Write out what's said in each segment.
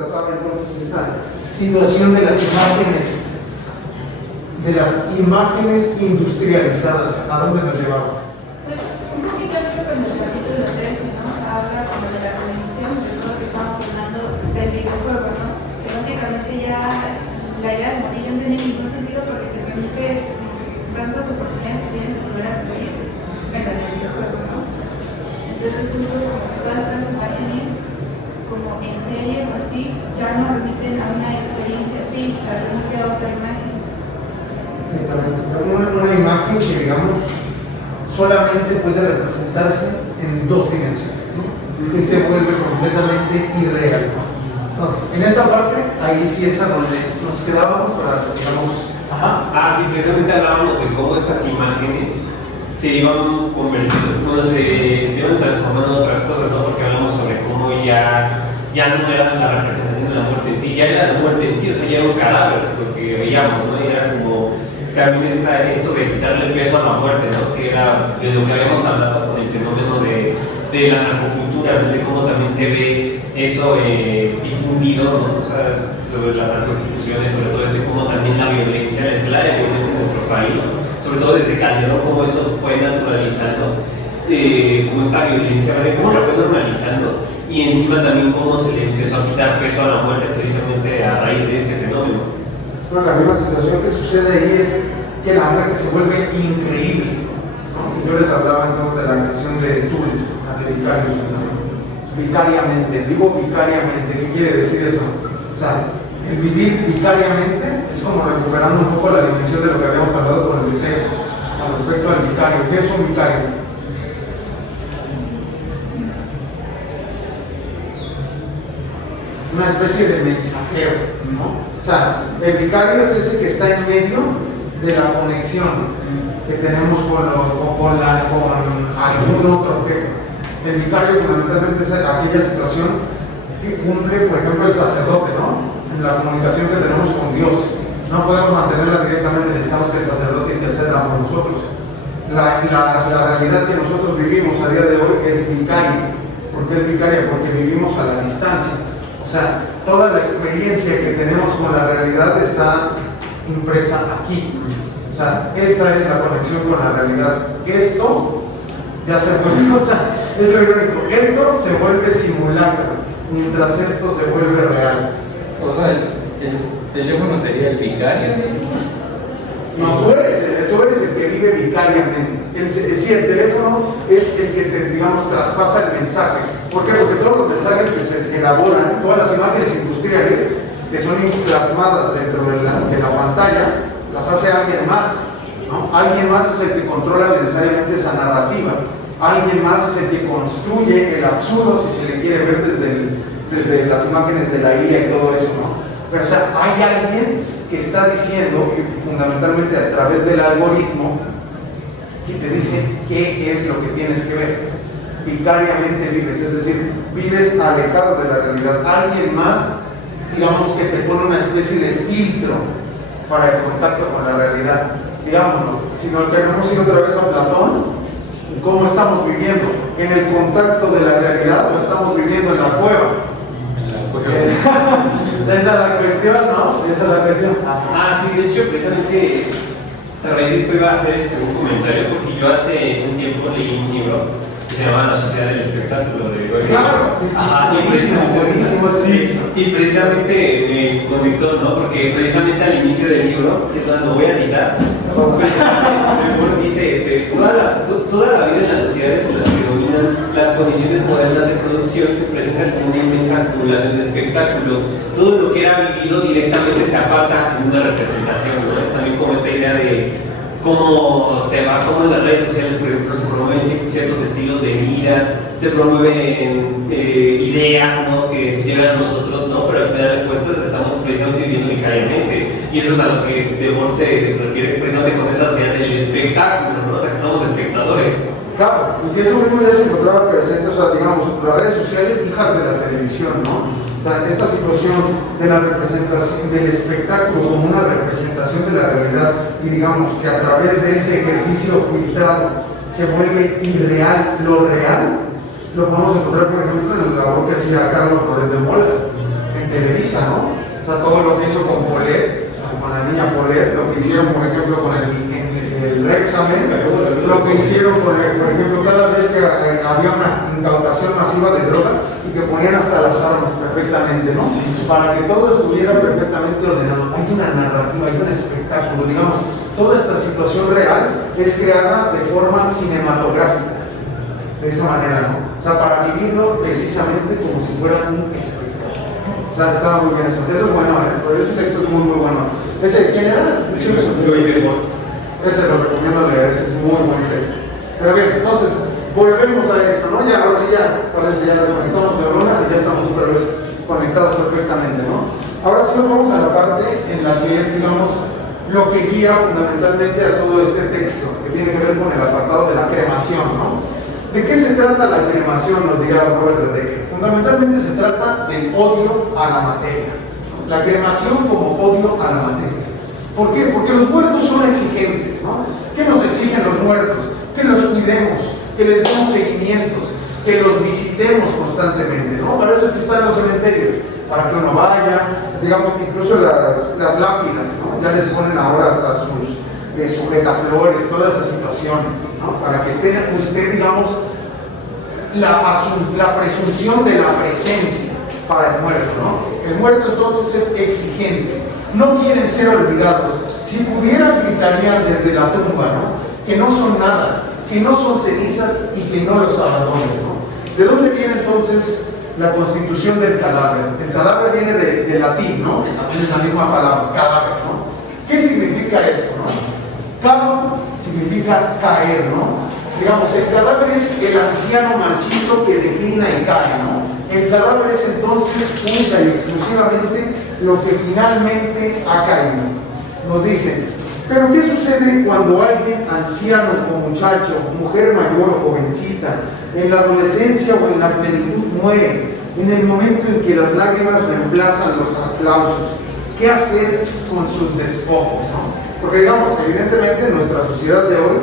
trataba entonces esta situación de las imágenes industrializadas. ¿A dónde nos llevaba? Pues un poquito ahorita con el capítulo 13, ¿no? Se habla como de la conexión, de todo lo que estamos hablando del videojuego, ¿no? Que básicamente ya la idea de morir no tiene ningún sentido porque te permite tantas oportunidades que tienes de volver a vivir en el videojuego, ¿no? Entonces justo como que todas estas imágenes como en serie o así ya no remiten a una experiencia así, o sea, remite a otra imagen. Una imagen que, digamos, solamente puede representarse en dos dimensiones, ¿no? Que se vuelve completamente irreal. Entonces, en esta parte, ahí sí es a donde nos quedábamos para, digamos... Sí, precisamente hablábamos de cómo estas imágenes se iban convirtiendo, bueno, se iban transformando en otras cosas, ¿no? Porque hablamos sobre cómo ya no era la representación de la muerte en sí, ya era la muerte en sí, o sea, ya era un cadáver, lo que veíamos, ¿no? Era como también esto de quitarle peso a la muerte, ¿no? Que era de lo que habíamos hablado con el fenómeno de la narcocultura, ¿no? De cómo también se ve eso difundido, ¿no? O sea, sobre las narcoejecuciones, sobre todo esto, y cómo también la violencia, la escala de violencia en nuestro país, sobre todo desde Calderón, cómo eso fue naturalizando, cómo esta violencia, cómo la fue normalizando, y encima también cómo se le empezó a quitar peso a la muerte precisamente a raíz de este fenómeno. Bueno, la misma situación que sucede ahí es que la muerte se vuelve increíble, ¿no? Yo les hablaba entonces de la canción de Tool, la de Vicarios, ¿no? Vicariamente, vivo vicariamente. ¿Qué quiere decir eso? O sea, el vivir vicariamente es como recuperando un poco la dimensión de lo que habíamos hablado con el video, con respecto al vicario. ¿Qué es un vicario? Una especie de mensajero, ¿no? O sea, el vicario es ese que está en medio de la conexión que tenemos con algún otro objeto. El vicario fundamentalmente es aquella situación que cumple, por ejemplo, el sacerdote, ¿no? En la comunicación que tenemos con Dios. No podemos mantenerla directamente, necesitamos que el sacerdote interceda por nosotros. La realidad que nosotros vivimos a día de hoy es vicaria. ¿Por qué es vicaria? Porque vivimos a la distancia. O sea, toda la experiencia que tenemos con la realidad está impresa aquí. O sea, esta es la conexión con la realidad. Esto ya se vuelve, o sea, es lo irónico, esto se vuelve simulacro, mientras esto se vuelve real. O sea, el teléfono sería el vicario. No, tú eres el que vive vicariamente. El teléfono es el que te, digamos, traspasa el mensaje. ¿Por qué? Porque todos los mensajes que se elaboran, todas las imágenes industriales que son plasmadas dentro de la pantalla, las hace alguien más, ¿no? Alguien más es el que controla necesariamente esa narrativa. Alguien más es el que construye el absurdo, si se le quiere ver desde las imágenes de la IA y todo eso, ¿no? Pero, o sea, hay alguien que está diciendo, fundamentalmente a través del algoritmo, que te dice qué es lo que tienes que ver. Vicariamente vives, es decir, vives alejado de la realidad. Alguien más, digamos, que te pone una especie de filtro para el contacto con la realidad. Digámoslo, si nos queremos ir otra vez a Platón, ¿cómo estamos viviendo? ¿En el contacto de la realidad o estamos viviendo en la cueva? Esa es la cuestión, ¿no? Esa es la cuestión. Sí, de hecho, precisamente a raíz de esto iba a hacer un comentario, porque yo hace un tiempo leí un libro que se llama La Sociedad del Espectáculo de Goethe. Claro, sí, buenísimo, sí. Y precisamente me conectó, ¿no? Porque precisamente al inicio del libro, que es donde lo voy a citar, dice, toda la vida en las sociedades en las que dominan las condiciones modernas de producción se presenta como una inmensa acumulación de espectáculos. Todo lo que era vivido directamente se aparta en una representación, ¿no? Es también como esta idea de cómo en las redes sociales, por ejemplo, se promueven ciertos estilos de vida, se promueven ideas, ¿no? Que llegan a nosotros, ¿no? Pero al final de cuentas estamos precisamente viviendo vicariamente. Y eso es a lo que Debord se refiere precisamente con esta sociedad del espectáculo, ¿no? O sea, que somos espectadores. Claro, porque eso mismo ya se encontraba presente, o sea, digamos, las redes sociales hijas de la televisión, ¿no? O sea, esta situación de la representación del espectáculo como una representación de la realidad y digamos que a través de ese ejercicio filtrado se vuelve irreal, lo real, lo podemos encontrar, por ejemplo, en la labor que hacía Carlos Loret de Mola. En Televisa, ¿no? O sea, todo lo que hizo con Polet, con la niña Polet, lo que hicieron, por ejemplo, con el Rexamen, lo que hicieron, por ejemplo, cada vez que había una incautación masiva de droga y que ponían hasta las armas perfectamente, ¿no? Sí. Para que todo estuviera perfectamente ordenado. Hay una narrativa, hay un espectáculo, digamos, toda esta situación real es creada de forma cinematográfica, de esa manera, ¿no? O sea, para vivirlo precisamente como si fuera un espectáculo. O sea, estaba muy bien eso. Eso es bueno, pero ese texto es muy, muy bueno. ¿Ese quién era? Ese lo recomiendo leer, ese es muy buen texto. Pero bien, entonces, volvemos a esto, ¿no? Ya, ahora sí ya, parece que ya reconectamos neuronas y ya estamos otra vez conectados perfectamente, ¿no? Ahora sí nos vamos a la parte en la que es, digamos, lo que guía fundamentalmente a todo este texto, que tiene que ver con el apartado de la cremación, ¿no? ¿De qué se trata la cremación? Nos dirá Robert Dedeker. Fundamentalmente se trata del odio a la materia. La cremación como odio a la materia. ¿Por qué? Porque los muertos son exigentes, ¿no? ¿Qué nos exigen los muertos? Que los cuidemos, que les demos seguimientos, que los visitemos constantemente, ¿no? Para eso es que están los cementerios, para que uno vaya, digamos, incluso las lápidas, ¿no? Ya les ponen ahora hasta sus sujetaflores, toda esa situación, ¿no? Para que esté usted, digamos, la presunción de la presencia para el muerto, ¿no? El muerto entonces es exigente. No quieren ser olvidados. Si pudieran, gritarían desde la tumba, ¿no? Que no son nada, que no son cenizas y que no los abandonen, ¿no? ¿De dónde viene entonces la constitución del cadáver? El cadáver viene de latín, ¿no? Que también es la misma palabra, cadáver, ¿no? ¿Qué significa eso, no? Cado significa caer, ¿no? Digamos, el cadáver es el anciano marchito que declina y cae, ¿no? El cadáver es entonces única y exclusivamente lo que finalmente ha caído. Nos dicen, pero ¿qué sucede cuando alguien anciano o muchacho, mujer mayor o jovencita, en la adolescencia o en la plenitud muere, en el momento en que las lágrimas reemplazan los aplausos? ¿Qué hacer con sus despojos, no? Porque digamos, evidentemente en nuestra sociedad de hoy,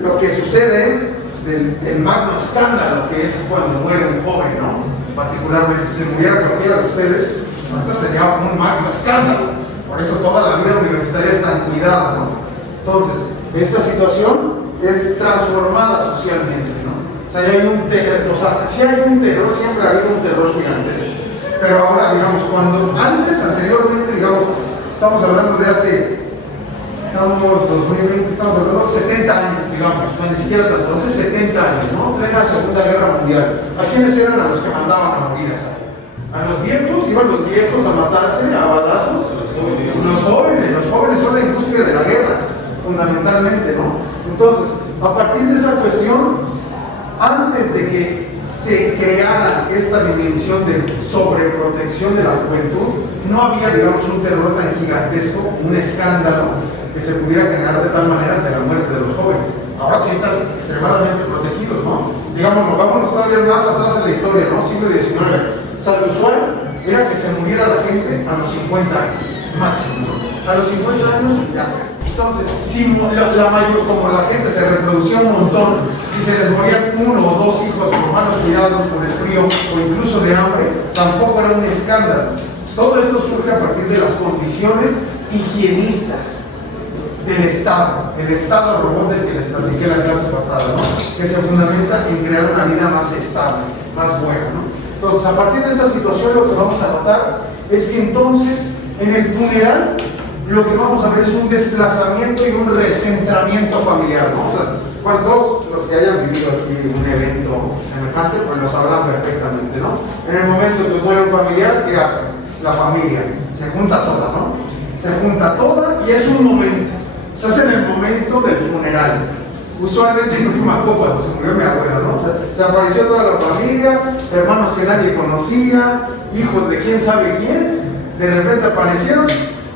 lo que sucede del magno escándalo que es cuando muere un joven, ¿no? Particularmente si se muriera cualquiera de ustedes, ahorita sería un magno escándalo. Por eso toda la vida universitaria es tan cuidada, ¿no? Entonces, esta situación es transformada socialmente, ¿no? O sea, si hay un terror, siempre ha habido un terror gigantesco. Pero ahora, digamos, anteriormente, digamos, estamos hablando de estamos 2020, estamos hablando de 70 años, digamos, o sea, ni siquiera tanto, hace 70 años, ¿no? Plena Segunda Guerra Mundial. ¿A quiénes eran a los que mandaban a morir a los viejos? Iban los viejos a matarse a balazos. Los jóvenes son la industria de la guerra, fundamentalmente, ¿no? Entonces, a partir de esa cuestión, antes de que se creara esta dimensión de sobreprotección de la juventud, no había, digamos, un terror tan gigantesco, un escándalo que se pudiera generar de tal manera ante la muerte de los jóvenes. Ahora sí están extremadamente protegidos, ¿no? Digamos, vámonos todavía más atrás en la historia, ¿no? Siglo XIX. O sea, lo usual era que se muriera la gente a los 50 años, máximo, ¿no? A los 50 años ya. Entonces, si como la gente se reproducía un montón, si se les morían 1 o 2 hijos por malos cuidados, por el frío o incluso de hambre, tampoco era un escándalo. Todo esto surge a partir de las condiciones higienistas del Estado. El Estado robot del que les platiqué la clase pasada, ¿no? Que se fundamenta en crear una vida más estable, más buena, ¿no? Entonces, a partir de esta situación, lo que vamos a notar es que entonces, en el funeral, lo que vamos a ver es un desplazamiento y un recentramiento familiar, ¿no? O sea, bueno, todos los que hayan vivido aquí un evento semejante, pues lo sabrán perfectamente, ¿no? En el momento que muere un familiar, ¿qué hace? La familia se junta toda, ¿no? Se junta toda y es un momento. Se hace en el momento del funeral. Usualmente no me acuerdo cuando se murió mi abuelo, ¿no? O sea, se apareció toda la familia, hermanos que nadie conocía, hijos de quién sabe quién, de repente aparecieron.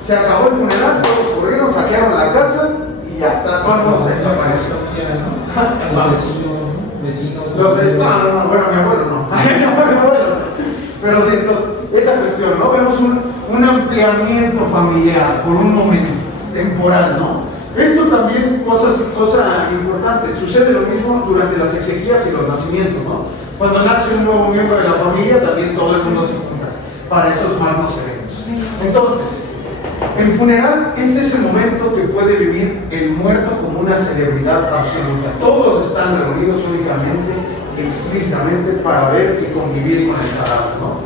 Se acabó el funeral, todos corrieron, saquearon la casa y ya está, todo el mundo se desapareció. Vecinos. No, bueno, mi abuelo no. Mi abuelo no. Pero sí, entonces, esa cuestión, ¿no? Vemos un ampliamiento familiar por un momento temporal, ¿no? Esto también, cosa importante, sucede lo mismo durante las exequias y los nacimientos, ¿no? Cuando nace un nuevo miembro de la familia, también todo el mundo se junta. para esos magnos eventos. Entonces, el funeral es ese momento que puede vivir el muerto como una celebridad absoluta. Todos están reunidos únicamente, explícitamente, para ver y convivir con el cadáver, ¿no?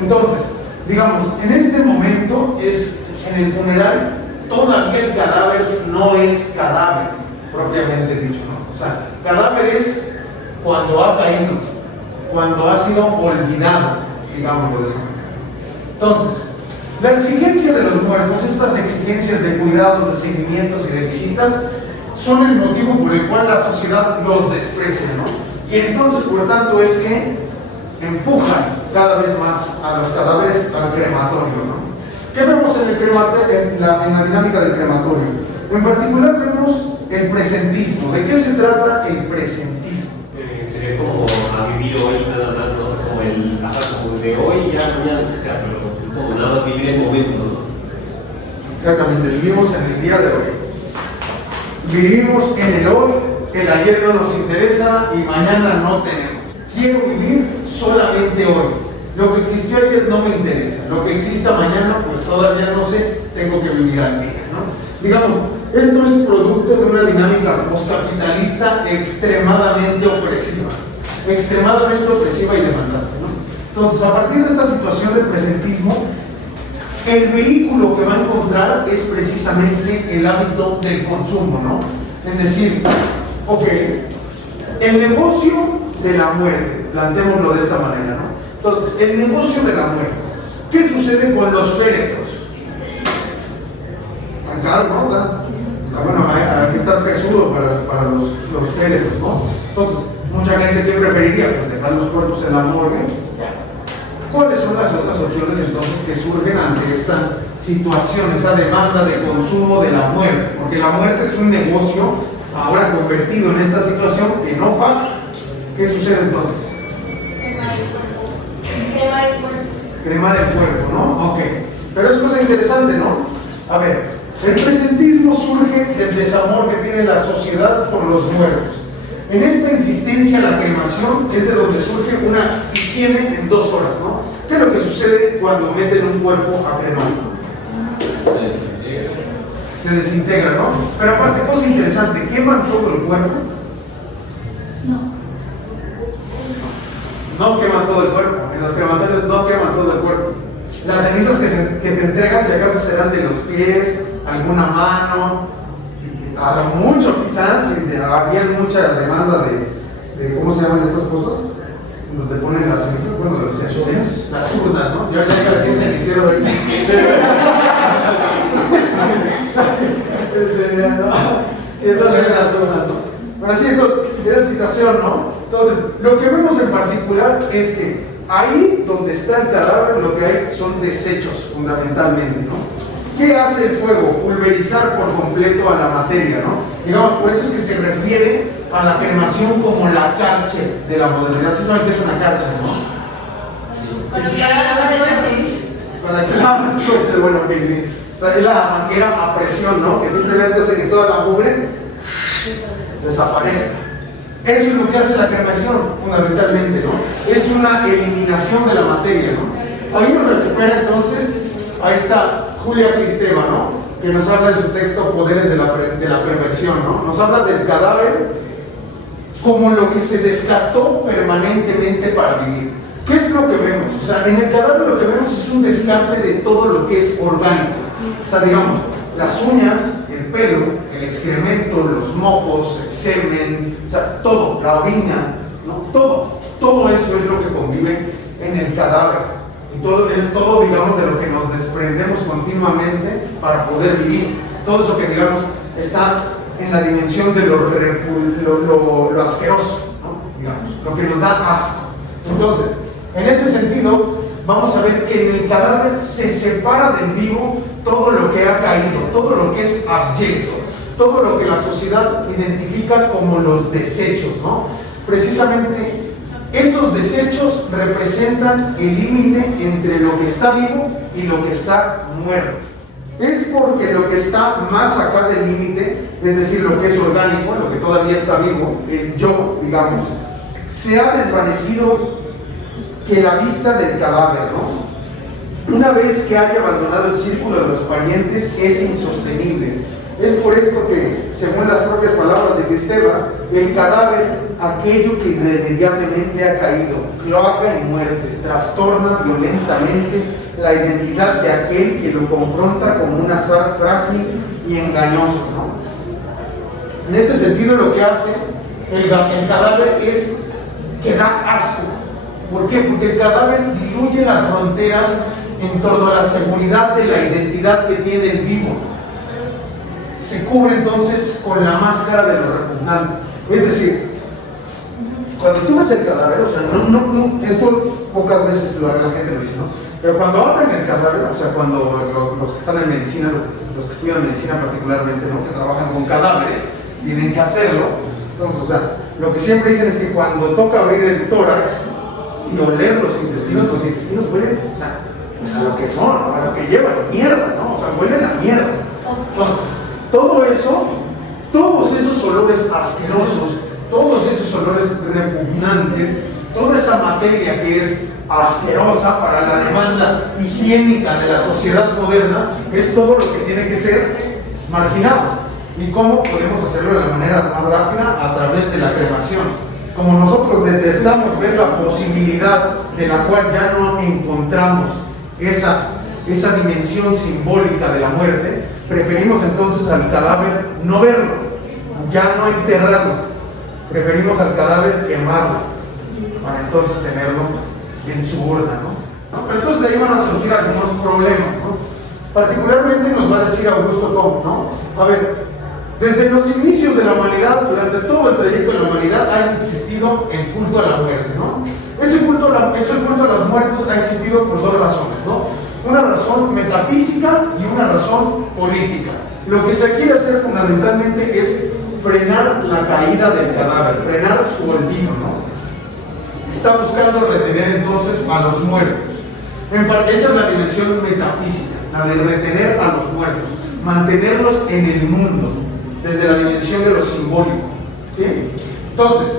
Entonces, digamos, en este momento en el funeral, todavía el cadáver no es cadáver, propiamente dicho, ¿no? O sea, cadáver es cuando ha caído, cuando ha sido olvidado, digámoslo de esa manera. Entonces, la exigencia de los muertos, estas exigencias de cuidados, de seguimientos y de visitas, son el motivo por el cual la sociedad los desprecia, ¿no? Y entonces, por lo tanto, es que empujan cada vez más a los cadáveres al crematorio, ¿no? ¿Qué vemos en la dinámica del crematorio? En particular vemos el presentismo. ¿De qué se trata el presentismo? Sería como a vivir hoy nada más, no sé, como como de hoy ya mañana, lo que sea, pero es como nada más vivir el momento, ¿no? Exactamente, vivimos en el día de hoy. Vivimos en el hoy, el ayer no nos interesa y mañana no tenemos. Quiero vivir solamente hoy. Lo que existió ayer no me interesa. Lo que exista mañana, pues todavía no sé, tengo que vivir al día, ¿no? Digamos, esto es producto de una dinámica postcapitalista extremadamente opresiva y demandante, ¿no? Entonces, a partir de esta situación del presentismo, el vehículo que va a encontrar es precisamente el hábito del consumo, ¿no? Es decir, ok, el negocio de la muerte, planteémoslo de esta manera, ¿no? Entonces, el negocio de la muerte, ¿qué sucede con los féretros? Claro, ¿no? Bueno, hay que estar pesudo para los féretros, ¿no? Entonces, mucha gente que preferiría pues, dejar los cuerpos en la morgue. ¿Cuáles son las otras opciones entonces que surgen ante esta situación, esa demanda de consumo de la muerte? Porque la muerte es un negocio ahora convertido en esta situación que no paga. ¿Qué sucede entonces? Cremar el cuerpo. Cremar el cuerpo, ¿no? Ok. Pero es cosa interesante, ¿no? A ver, el presentismo surge del desamor que tiene la sociedad por los muertos. En esta insistencia en la cremación es de donde surge una higiene en 2 horas, ¿no? ¿Qué es lo que sucede cuando meten un cuerpo a cremar? Se desintegra, ¿no? Pero aparte, cosa interesante, ¿queman todo el cuerpo? No queman todo el cuerpo. En los crematorios no queman todo el cuerpo. Las cenizas que te entregan, si acaso, serán de los pies, alguna mano, a lo mucho quizás, si había mucha demanda de ¿cómo se llaman estas cosas? Donde ponen las cenizas, bueno, de los cenizas, las urnas, ¿no? Ya casi cenicero ahí. Sí, entonces eran las urnas, ¿no? Bueno, sí, entonces, esa es la situación, ¿no? Entonces, lo que vemos en particular es que ahí donde está el cadáver, lo que hay son desechos, fundamentalmente, ¿no? ¿Qué hace el fuego? Pulverizar por completo a la materia, ¿no? Digamos, por eso es que se refiere a la cremación como la Karcher de la modernidad. ¿Sí saben qué es una Karcher, no? Con los parados de coches. Para que lavas los coches, bueno, que sí. O sea, es la manguera a presión, ¿no? Que simplemente hace que toda la mugre desaparezca. Eso es lo que hace la cremación, fundamentalmente, ¿no? Es una eliminación de la materia, ¿no? Ahí nos recupera entonces, ahí está Julia Kristeva, ¿no? Que nos habla en su texto Poderes de la Perversión, ¿no? Nos habla del cadáver como lo que se descartó permanentemente para vivir. ¿Qué es lo que vemos? O sea, en el cadáver lo que vemos es un descarte de todo lo que es orgánico. O sea, digamos, las uñas, el pelo, el excremento, los mocos, el semen, o sea, todo, la orina, ¿no? Todo eso es lo que convive en el cadáver. Y todo es todo, digamos, de lo que nos desprendemos continuamente para poder vivir. Todo eso que, digamos, está en la dimensión de lo asqueroso, ¿no? Digamos, lo que nos da asco. Entonces, en este sentido, vamos a ver que en el cadáver se separa del vivo todo lo que ha caído, todo lo que es abyecto, todo lo que la sociedad identifica como los desechos, ¿no? Precisamente esos desechos representan el límite entre lo que está vivo y lo que está muerto. Es porque lo que está más acá del límite, es decir, lo que es orgánico, lo que todavía está vivo, el yo, digamos, se ha desvanecido que la vista del cadáver, ¿no? una vez que haya abandonado el círculo de los parientes, es insostenible. Es por esto que, según las propias palabras de Cristeva, el cadáver, aquello que irremediablemente ha caído, cloaca y muerte, trastorna violentamente la identidad de aquel que lo confronta como un azar frágil y engañoso, ¿no? En este sentido, lo que hace el cadáver es que da asco. ¿Por qué? Porque el cadáver diluye las fronteras en torno a la seguridad de la identidad que tiene el vivo. Se cubre entonces con la máscara de lo repugnante. Es decir, cuando tú ves el cadáver, o sea, esto pocas veces la gente lo dice, ¿no? Pero cuando abren el cadáver, o sea, cuando los que están en medicina, los que estudian medicina particularmente, ¿no?, que trabajan con cadáveres, tienen que hacerlo. Entonces, o sea, lo que siempre dicen es que cuando toca abrir el tórax y oler los intestinos huelen, o sea, pues a lo que son, ¿no?, a lo que llevan, mierda, ¿no? O sea, huelen a mierda. Entonces, todo eso, todos esos olores asquerosos, todos esos olores repugnantes, toda esa materia que es asquerosa para la demanda higiénica de la sociedad moderna, es todo lo que tiene que ser marginado. ¿Y cómo podemos hacerlo de la manera más rápida? A través de la cremación. Como nosotros detestamos ver la posibilidad de la cual ya no encontramos esa dimensión simbólica de la muerte, preferimos entonces al cadáver no verlo, ya no enterrarlo, preferimos al cadáver quemarlo, para entonces tenerlo en su urna, ¿no? Pero entonces de ahí van a surgir algunos problemas, ¿no? Particularmente nos va a decir Augusto Comte, ¿no? A ver, desde los inicios de la humanidad, durante todo el trayecto de la humanidad, ha existido el culto a la muerte, ¿no? Ese culto a los muertos ha existido por dos razones, ¿no? Una razón metafísica y una razón política. Lo que se quiere hacer fundamentalmente es frenar la caída del cadáver, frenar su olvido, ¿no? Está buscando retener entonces a los muertos. Esa es la dimensión metafísica, la de retener a los muertos, mantenerlos en el mundo, desde la dimensión de lo simbólico, ¿sí? Entonces,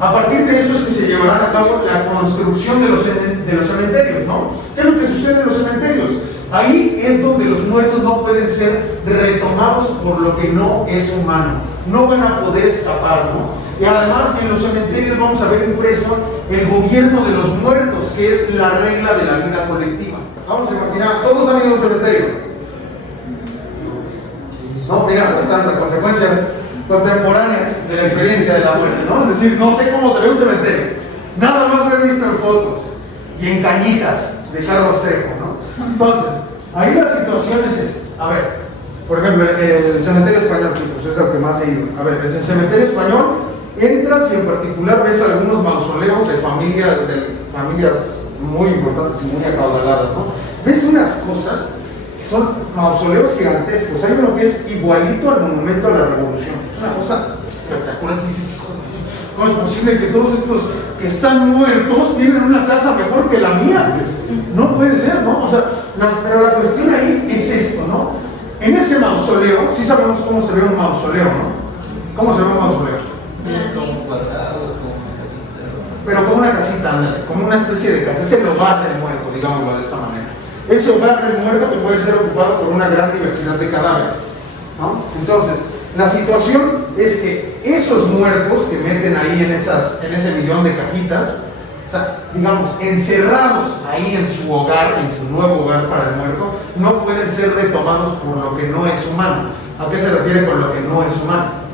a partir de eso es que se llevarán a cabo la construcción de los cementerios, ¿no? ¿Qué es lo que sucede en los cementerios? Ahí es donde los muertos no pueden ser retomados por lo que no es humano, no van a poder escapar, ¿no? Y además en los cementerios vamos a ver impreso el gobierno de los muertos, que es la regla de la vida colectiva. Vamos a imaginar, todos han ido a un cementerio. No, mira, están las consecuencias contemporáneas de la experiencia de la muerte, ¿no? Es decir, no sé cómo se ve un cementerio, nada más lo he visto en fotos y en cañitas de Carlos Trejo, ¿no? Entonces, ahí la situación es esta. A ver, por ejemplo, el cementerio español, que pues es el que más he ido. A ver, en el cementerio español entras y en particular ves algunos mausoleos de familias muy importantes y muy acaudaladas, ¿no? Ves unas cosas que son mausoleos gigantescos. Hay uno que es igualito al monumento a la Revolución. Es una cosa espectacular. Dices, ¿cómo es posible que todos estos que están muertos tienen una casa mejor que la mía? No puede ser, ¿no? O sea, pero la cuestión ahí es esto, ¿no? En ese mausoleo, sí sabemos cómo se ve un mausoleo, ¿no? ¿Cómo se ve un mausoleo? Como un cuadrado, como una casita. Pero como una casita, ándale, como una especie de casa. Es el hogar del muerto, digámoslo de esta manera. Ese hogar del muerto que puede ser ocupado por una gran diversidad de cadáveres, ¿no? Entonces, la situación es que esos muertos que meten ahí en ese millón de cajitas, o sea, digamos, encerrados ahí en su hogar, en su nuevo hogar para el muerto, no pueden ser retomados por lo que no es humano. ¿A qué se refiere con lo que no es humano?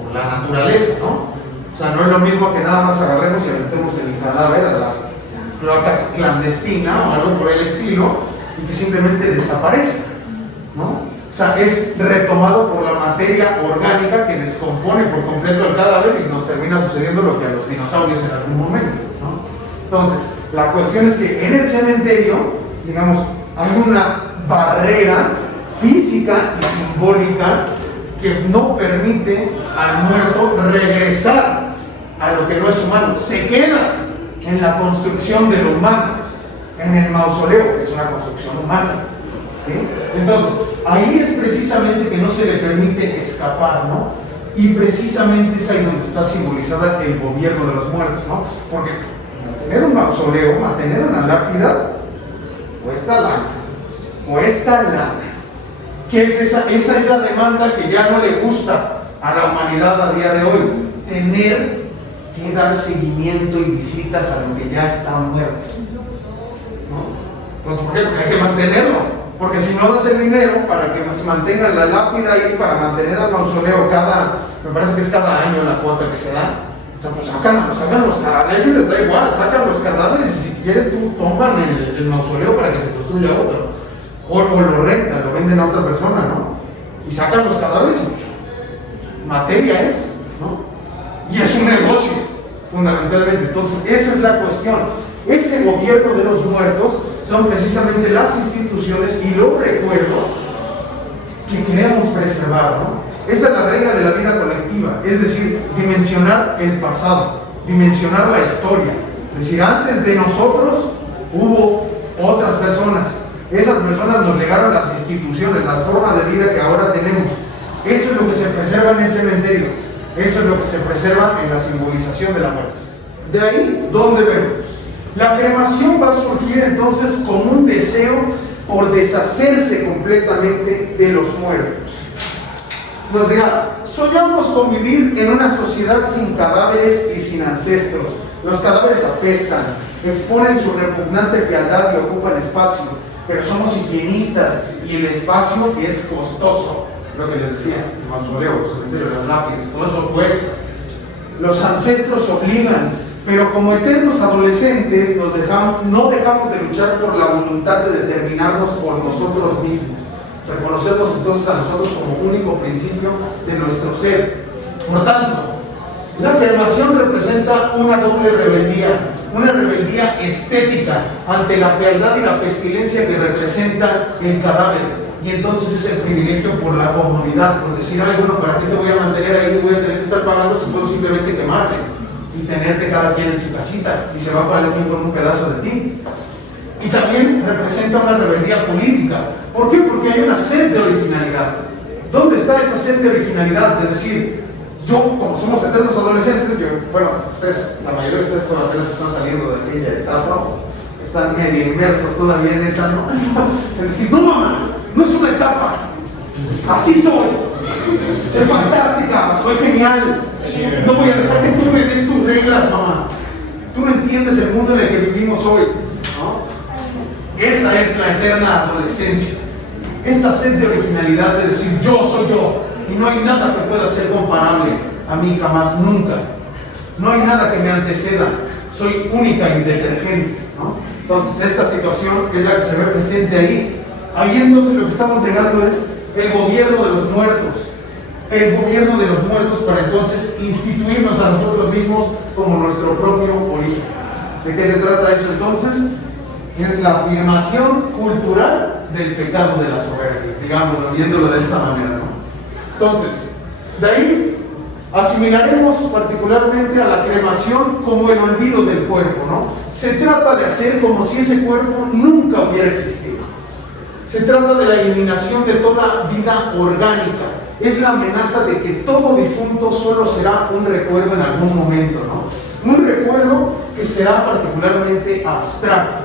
Por la naturaleza, ¿no? O sea, no es lo mismo que nada más agarremos y aventemos el cadáver a la cloaca clandestina o algo por el estilo y que simplemente desaparezca, ¿no? O sea, es retomado por la materia orgánica que descompone por completo el cadáver y nos termina sucediendo lo que a los dinosaurios en algún momento, ¿no? Entonces, la cuestión es que en el cementerio, digamos, hay una barrera física y simbólica que no permite al muerto regresar a lo que no es humano. Se queda en la construcción de lo humano, en el mausoleo, que es una construcción humana, ¿sí? Entonces, ahí es precisamente que no se le permite escapar, ¿no? Y precisamente es ahí donde está simbolizada el gobierno de los muertos, ¿no? Porque mantener un mausoleo, mantener una lápida, o esta lana, o esta lana. ¿Qué es esa? Esa es la demanda que ya no le gusta a la humanidad a día de hoy. Tener que dar seguimiento y visitas a lo que ya está muerto, ¿no? Pues ¿por qué? Porque hay que mantenerlo. Porque si no das el dinero para que se mantenga la lápida ahí, para mantener al mausoleo me parece que es cada año la cuota que se da. O sea, pues sacan los cadáveres, a ellos les da igual, sacan los cadáveres y si quieren tú toman el mausoleo para que se construya otro. O lo rentan, lo venden a otra persona, ¿no? Y sacan los cadáveres y pues, materia es, ¿no? Y es un negocio, fundamentalmente. Entonces, esa es la cuestión. Ese gobierno de los muertos son precisamente las instituciones y los recuerdos que queremos preservar, ¿no? Esa es la regla de la vida colectiva, es decir, dimensionar el pasado, dimensionar la historia. Es decir, antes de nosotros hubo otras personas. Esas personas nos legaron las instituciones, la forma de vida que ahora tenemos. Eso es lo que se preserva en el cementerio. Eso es lo que se preserva en la simbolización de la muerte. De ahí, ¿dónde vemos? La cremación va a surgir entonces como un deseo por deshacerse completamente de los muertos. Nos dirá, soñamos con vivir en una sociedad sin cadáveres y sin ancestros. Los cadáveres apestan, exponen su repugnante fealdad y ocupan espacio, pero somos higienistas y el espacio es costoso. Lo que les decía, el mausoleo, el cementerio, las lápidas, todo eso cuesta. Los ancestros obligan, pero como eternos adolescentes no dejamos de luchar por la voluntad de determinarnos por nosotros mismos. Reconocernos entonces a nosotros como único principio de nuestro ser. Por tanto, la cremación representa una doble rebeldía, una rebeldía estética ante la fealdad y la pestilencia que representa el cadáver. Y entonces es el privilegio por la comodidad, por decir, ay, bueno, ¿para qué te voy a mantener ahí? Voy a tener que estar pagando si puedo simplemente quemarte y tenerte cada quien en su casita y se va a pagar alguien con un pedazo de ti. Y también representa una rebeldía política. ¿Por qué? Porque hay una sed de originalidad. ¿Dónde está esa sed de originalidad? De decir, yo, como somos eternos adolescentes, ustedes, la mayoría de ustedes todavía están saliendo de aquella etapa, están medio inmersos todavía en esa, ¿no? En decir, no mamá, no es una etapa, así soy fantástica, soy genial, no voy a dejar que tú me des tus reglas, mamá. Tú no entiendes el mundo en el que vivimos hoy, ¿no? Esa es la eterna adolescencia, esta sed de originalidad de decir yo soy yo y no hay nada que pueda ser comparable a mí jamás, nunca. No hay nada que me anteceda, soy única y detergente, ¿no? Entonces esta situación es la que se ve presente ahí. Ahí entonces lo que estamos llegando es el gobierno de los muertos. El gobierno de los muertos para entonces instituirnos a nosotros mismos como nuestro propio origen. ¿De qué se trata eso entonces? Es la afirmación cultural del pecado de la soberbia, digámoslo, viéndolo de esta manera, ¿no? Entonces, de ahí asimilaremos particularmente a la cremación como el olvido del cuerpo, ¿no? Se trata de hacer como si ese cuerpo nunca hubiera existido. Se trata de la eliminación de toda vida orgánica. Es la amenaza de que todo difunto solo será un recuerdo en algún momento, ¿no? Un recuerdo que será particularmente abstracto,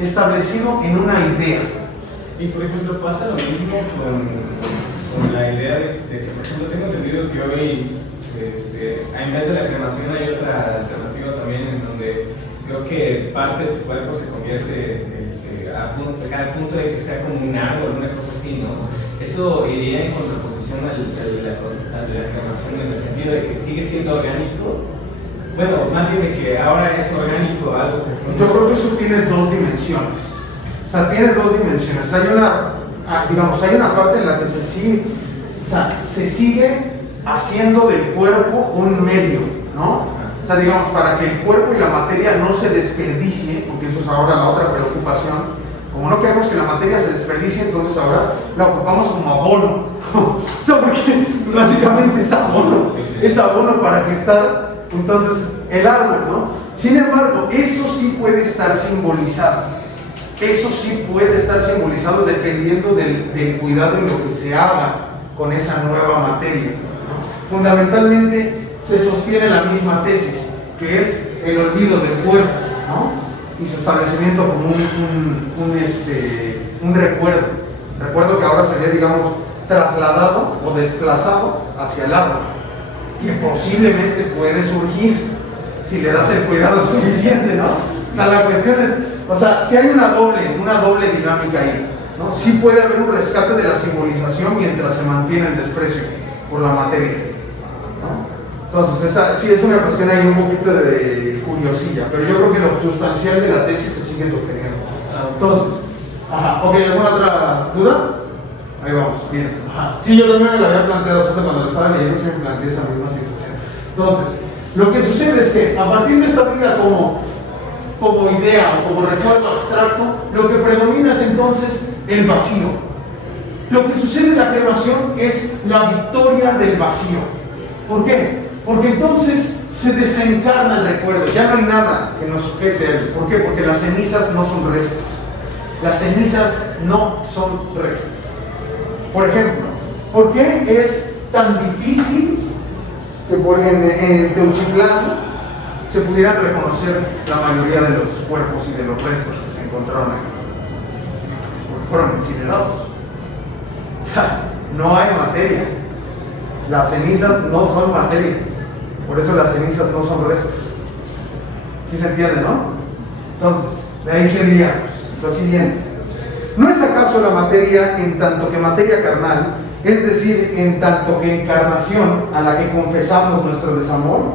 establecido en una idea. Y por ejemplo, pasa lo mismo con la idea de que, por ejemplo, tengo entendido que hoy, en vez de la cremación, hay otra alternativa también en donde creo que parte de tu cuerpo se convierte al punto de que sea como un árbol, una cosa así, ¿no? Eso iría en contraposición a la cremación en el sentido de que sigue siendo orgánico. Bueno, más bien de que ahora es orgánico algo que... Yo creo que eso tiene dos dimensiones. O sea, tiene dos dimensiones. Hay una parte en la que se sigue haciendo del cuerpo un medio, ¿no? O sea, digamos, para que el cuerpo y la materia no se desperdicie, porque eso es ahora la otra preocupación. Como no queremos que la materia se desperdicie, entonces ahora la ocupamos como abono. O sea, porque básicamente es abono para que está entonces el árbol, ¿no? Sin embargo, eso sí puede estar simbolizado. Eso sí puede estar simbolizado dependiendo del cuidado en lo que se haga con esa nueva materia, ¿no? Fundamentalmente se sostiene la misma tesis, que es el olvido del cuerpo, ¿no? y su establecimiento como un recuerdo. Recuerdo que ahora sería, digamos, trasladado o desplazado hacia el árbol, que posiblemente puede surgir si le das el cuidado suficiente, ¿no? O sea, la cuestión es, o sea, si hay una doble dinámica ahí, ¿no? Sí puede haber un rescate de la simbolización mientras se mantiene el desprecio por la materia, ¿no? Entonces, esa sí es una cuestión ahí un poquito de curiosilla, pero yo creo que lo sustancial de la tesis se sigue sosteniendo. Entonces, ok, ¿alguna otra duda? Ahí vamos, bien. Sí, yo también me la había planteado, entonces cuando lo estaba leyendo se me planteé esa misma situación. Entonces, lo que sucede es que a partir de esta vida como idea o como recuerdo abstracto, lo que predomina es entonces el vacío. Lo que sucede en la cremación es la victoria del vacío. ¿Por qué? Porque entonces se desencarna el recuerdo, ya no hay nada que nos sujete a él. ¿Por qué? Porque las cenizas no son restos. Las cenizas no son restos. Por ejemplo, ¿por qué es tan difícil que en Teuchitlán se pudieran reconocer la mayoría de los cuerpos y de los restos que se encontraron aquí? Porque fueron incinerados. O sea, no hay materia. Las cenizas no son materia. Por eso las cenizas no son restos. ¿Sí se entiende, no? Entonces, de ahí sería lo siguiente. ¿No es acaso la materia en tanto que materia carnal, es decir, en tanto que encarnación a la que confesamos nuestro desamor?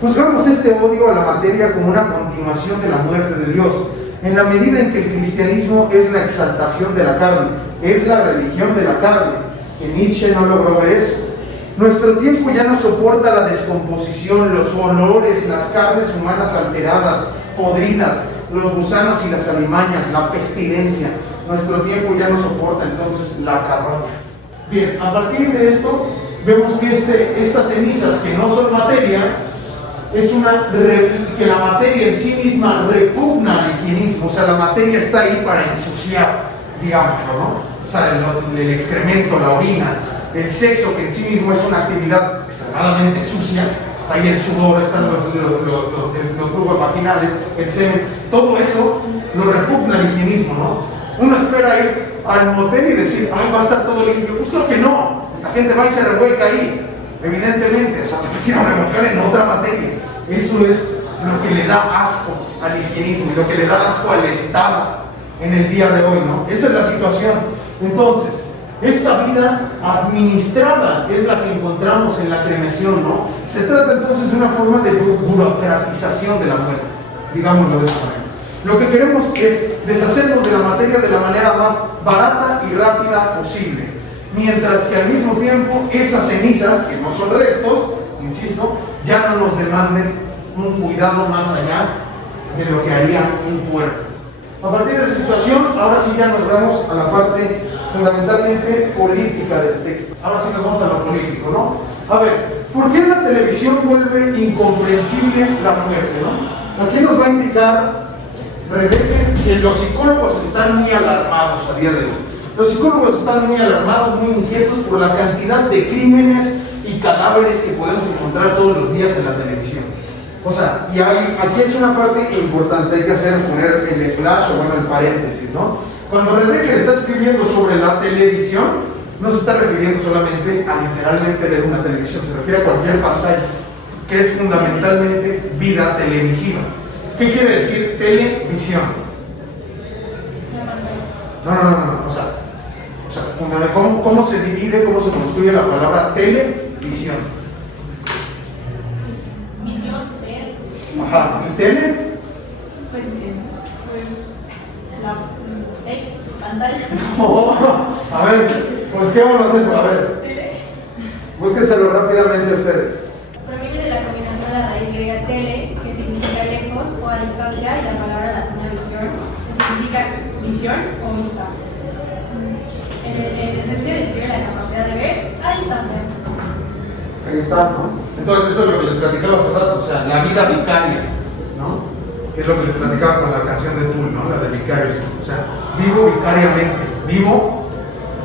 Juzgamos este odio a la materia como una continuación de la muerte de Dios, en la medida en que el cristianismo es la exaltación de la carne, es la religión de la carne, que Nietzsche no logró ver eso. Nuestro tiempo ya no soporta la descomposición, los olores, las carnes humanas alteradas, podridas, los gusanos y las alimañas, la pestilencia. Nuestro tiempo ya no soporta entonces la carroña. Bien, a partir de esto vemos que estas cenizas que no son materia, que la materia en sí misma repugna al higienismo. O sea, la materia está ahí para ensuciar, digámoslo, ¿no? O sea, el excremento, la orina, el sexo, que en sí mismo es una actividad extremadamente sucia. Está ahí el sudor, están los flujos vaginales, el semen, todo eso lo repugna al higienismo, ¿no? Uno espera ir al motel y decir, ay, va a estar todo limpio. Pues claro que no, la gente va y se revuelca ahí, evidentemente. O sea, te quisiera revolcar en otra materia. Eso es lo que le da asco al higienismo y lo que le da asco al Estado en el día de hoy, ¿no? Esa es la situación. Entonces, esta vida administrada es la que encontramos en la cremación, ¿no? Se trata entonces de una forma de burocratización de la muerte, digámoslo de esa manera. Lo que queremos es deshacernos de la materia de la manera más barata y rápida posible, mientras que al mismo tiempo esas cenizas, que no son restos, insisto, ya no nos demanden un cuidado más allá de lo que haría un cuerpo. A partir de esa situación, ahora sí ya nos vamos a la parte fundamentalmente política del texto. Ahora sí nos vamos a lo político, ¿no? A ver, ¿por qué la televisión vuelve incomprensible la muerte, no? Aquí nos va a indicar Redeker que los psicólogos están muy alarmados a día de hoy. Los psicólogos están muy alarmados, muy inquietos por la cantidad de crímenes y cadáveres que podemos encontrar todos los días en la televisión. O sea, y aquí es una parte importante, hay que poner el slash o bueno, el paréntesis, ¿no? Cuando Redeker está escribiendo sobre la televisión, no se está refiriendo solamente a literalmente ver una televisión, se refiere a cualquier pantalla, que es fundamentalmente vida televisiva. ¿Qué quiere decir televisión? No. O sea, ¿cómo se divide, cómo se construye la palabra televisión? Visión, ver. Ajá, ¿y tele? Pues la pantalla. No, a ver, pues ¿qué vamos a hacer? A ver, Tele. búsquenselo rápidamente ustedes. Proviene de la combinación de la raíz griega tele, que significa lejos o a distancia, y la palabra latina visión, que significa visión o vista. En esencia describe la capacidad de ver a distancia. Ahí está, ¿no? Entonces eso es lo que les platicaba hace rato, o sea, la vida vicaria, ¿no? Que es lo que les platicaba con la canción de Tool, ¿no? La de Vicarious. O sea, vivo vicariamente, vivo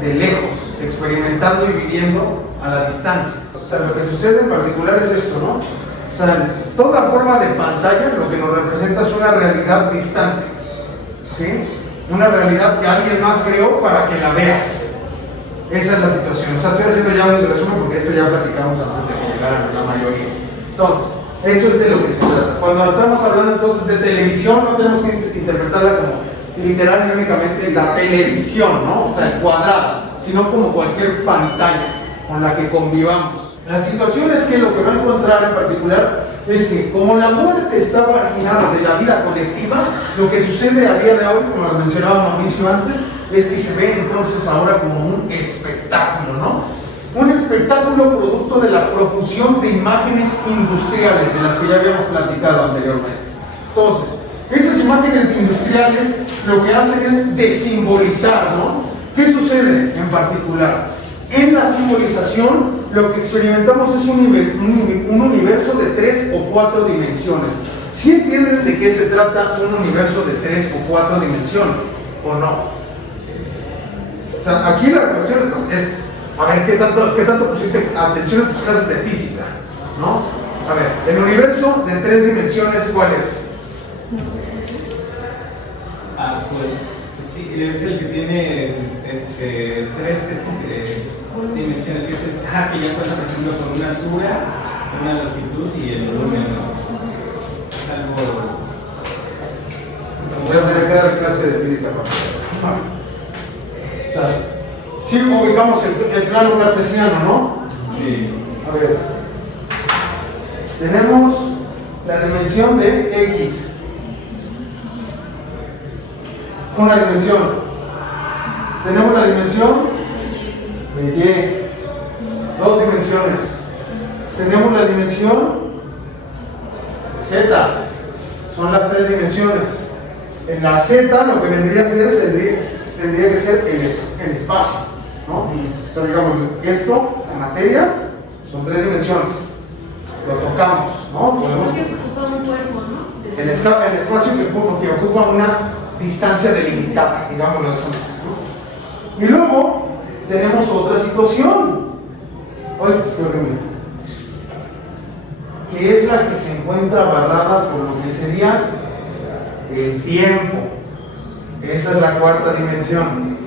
de lejos, experimentando y viviendo a la distancia. O sea, lo que sucede en particular es esto, ¿no? O sea, toda forma de pantalla lo que nos representa es una realidad distante, ¿sí? Una realidad que alguien más creó para que la veas. Esa es la situación. O sea, estoy haciendo ya un resumen porque esto ya platicamos antes de que llegara la mayoría. Entonces, eso es de lo que se trata. Cuando estamos hablando entonces de televisión, no tenemos que interpretarla como literal y únicamente la televisión, ¿no? O sea, cuadrada, sino como cualquier pantalla con la que convivamos. La situación es que lo que va a encontrar en particular es que como la muerte está marginada de la vida colectiva, lo que sucede a día de hoy, como lo mencionaba Mauricio antes, es que se ve entonces ahora como un espectáculo, ¿no? Un espectáculo producto de la profusión de imágenes industriales, de las que ya habíamos platicado anteriormente. Entonces, esas imágenes industriales lo que hacen es desimbolizar, ¿no? ¿Qué sucede en particular? En la simbolización, lo que experimentamos es un universo de 3 o 4 dimensiones. ¿Sí entienden de qué se trata un universo de 3 o 4 dimensiones? ¿O no? O sea, aquí la cuestión es, a ver, ¿qué tanto pusiste atención en tus clases de física? ¿No? A ver, el universo de 3 dimensiones, ¿cuál es? Pues sí, es el que tiene 3 dimensiones, que ya cuenta, por ejemplo, con una altura, una longitud y el volumen, ¿no? Es algo... Voy a tener que dar clase de física. O sea, sí ubicamos el plano cartesiano, ¿no? Sí. A ver, tenemos la dimensión de X, una dimensión. Tenemos la dimensión de Y, 2 dimensiones. Tenemos la dimensión Z, son las 3 dimensiones. En la Z lo que vendría a ser tendría que ser el espacio, ¿no? O sea, digamos, esto, la materia, son 3 dimensiones. Lo tocamos, ¿no? El espacio que ocupa un cuerpo, ¿no? El espacio que ocupa una distancia delimitada, digámoslo de esa manera, ¿no? Y luego tenemos otra situación. Ay, qué horrible. Que es la que se encuentra barrada por lo que sería el tiempo. Esa es la 4ª dimensión.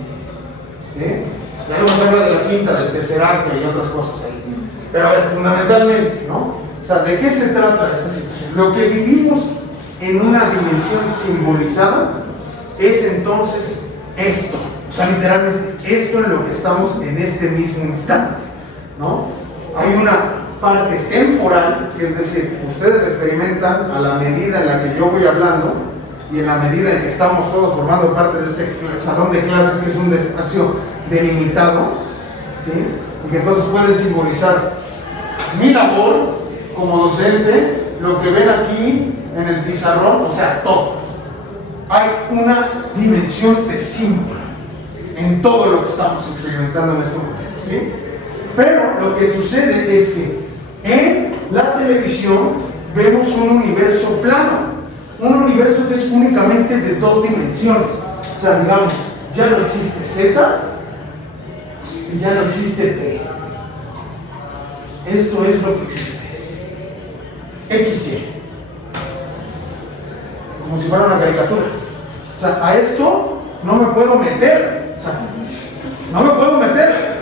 ¿Sí? Ya no se habla de la 5ª, del tesseract y otras cosas ahí. Pero a ver, fundamentalmente, ¿no? O sea, ¿de qué se trata esta situación? Lo que vivimos en una dimensión simbolizada es entonces esto. O sea, literalmente esto en lo que estamos en este mismo instante, ¿no? Hay una parte temporal, que es decir, ustedes experimentan a la medida en la que yo voy hablando y en la medida en que estamos todos formando parte de este salón de clases, que es un espacio delimitado, ¿sí? Y que entonces pueden simbolizar mi labor como docente, lo que ven aquí en el pizarrón, o sea, todo. Hay una dimensión de símbolo en todo lo que estamos experimentando en este momento, ¿sí? Pero lo que sucede es que en la televisión vemos un universo plano, un universo que es únicamente de 2 dimensiones. O sea, digamos, ya no existe Z y ya no existe T. Esto es lo que existe. XY. Como si fuera una caricatura. O sea, a esto no me puedo meter. O sea, no me puedo meter.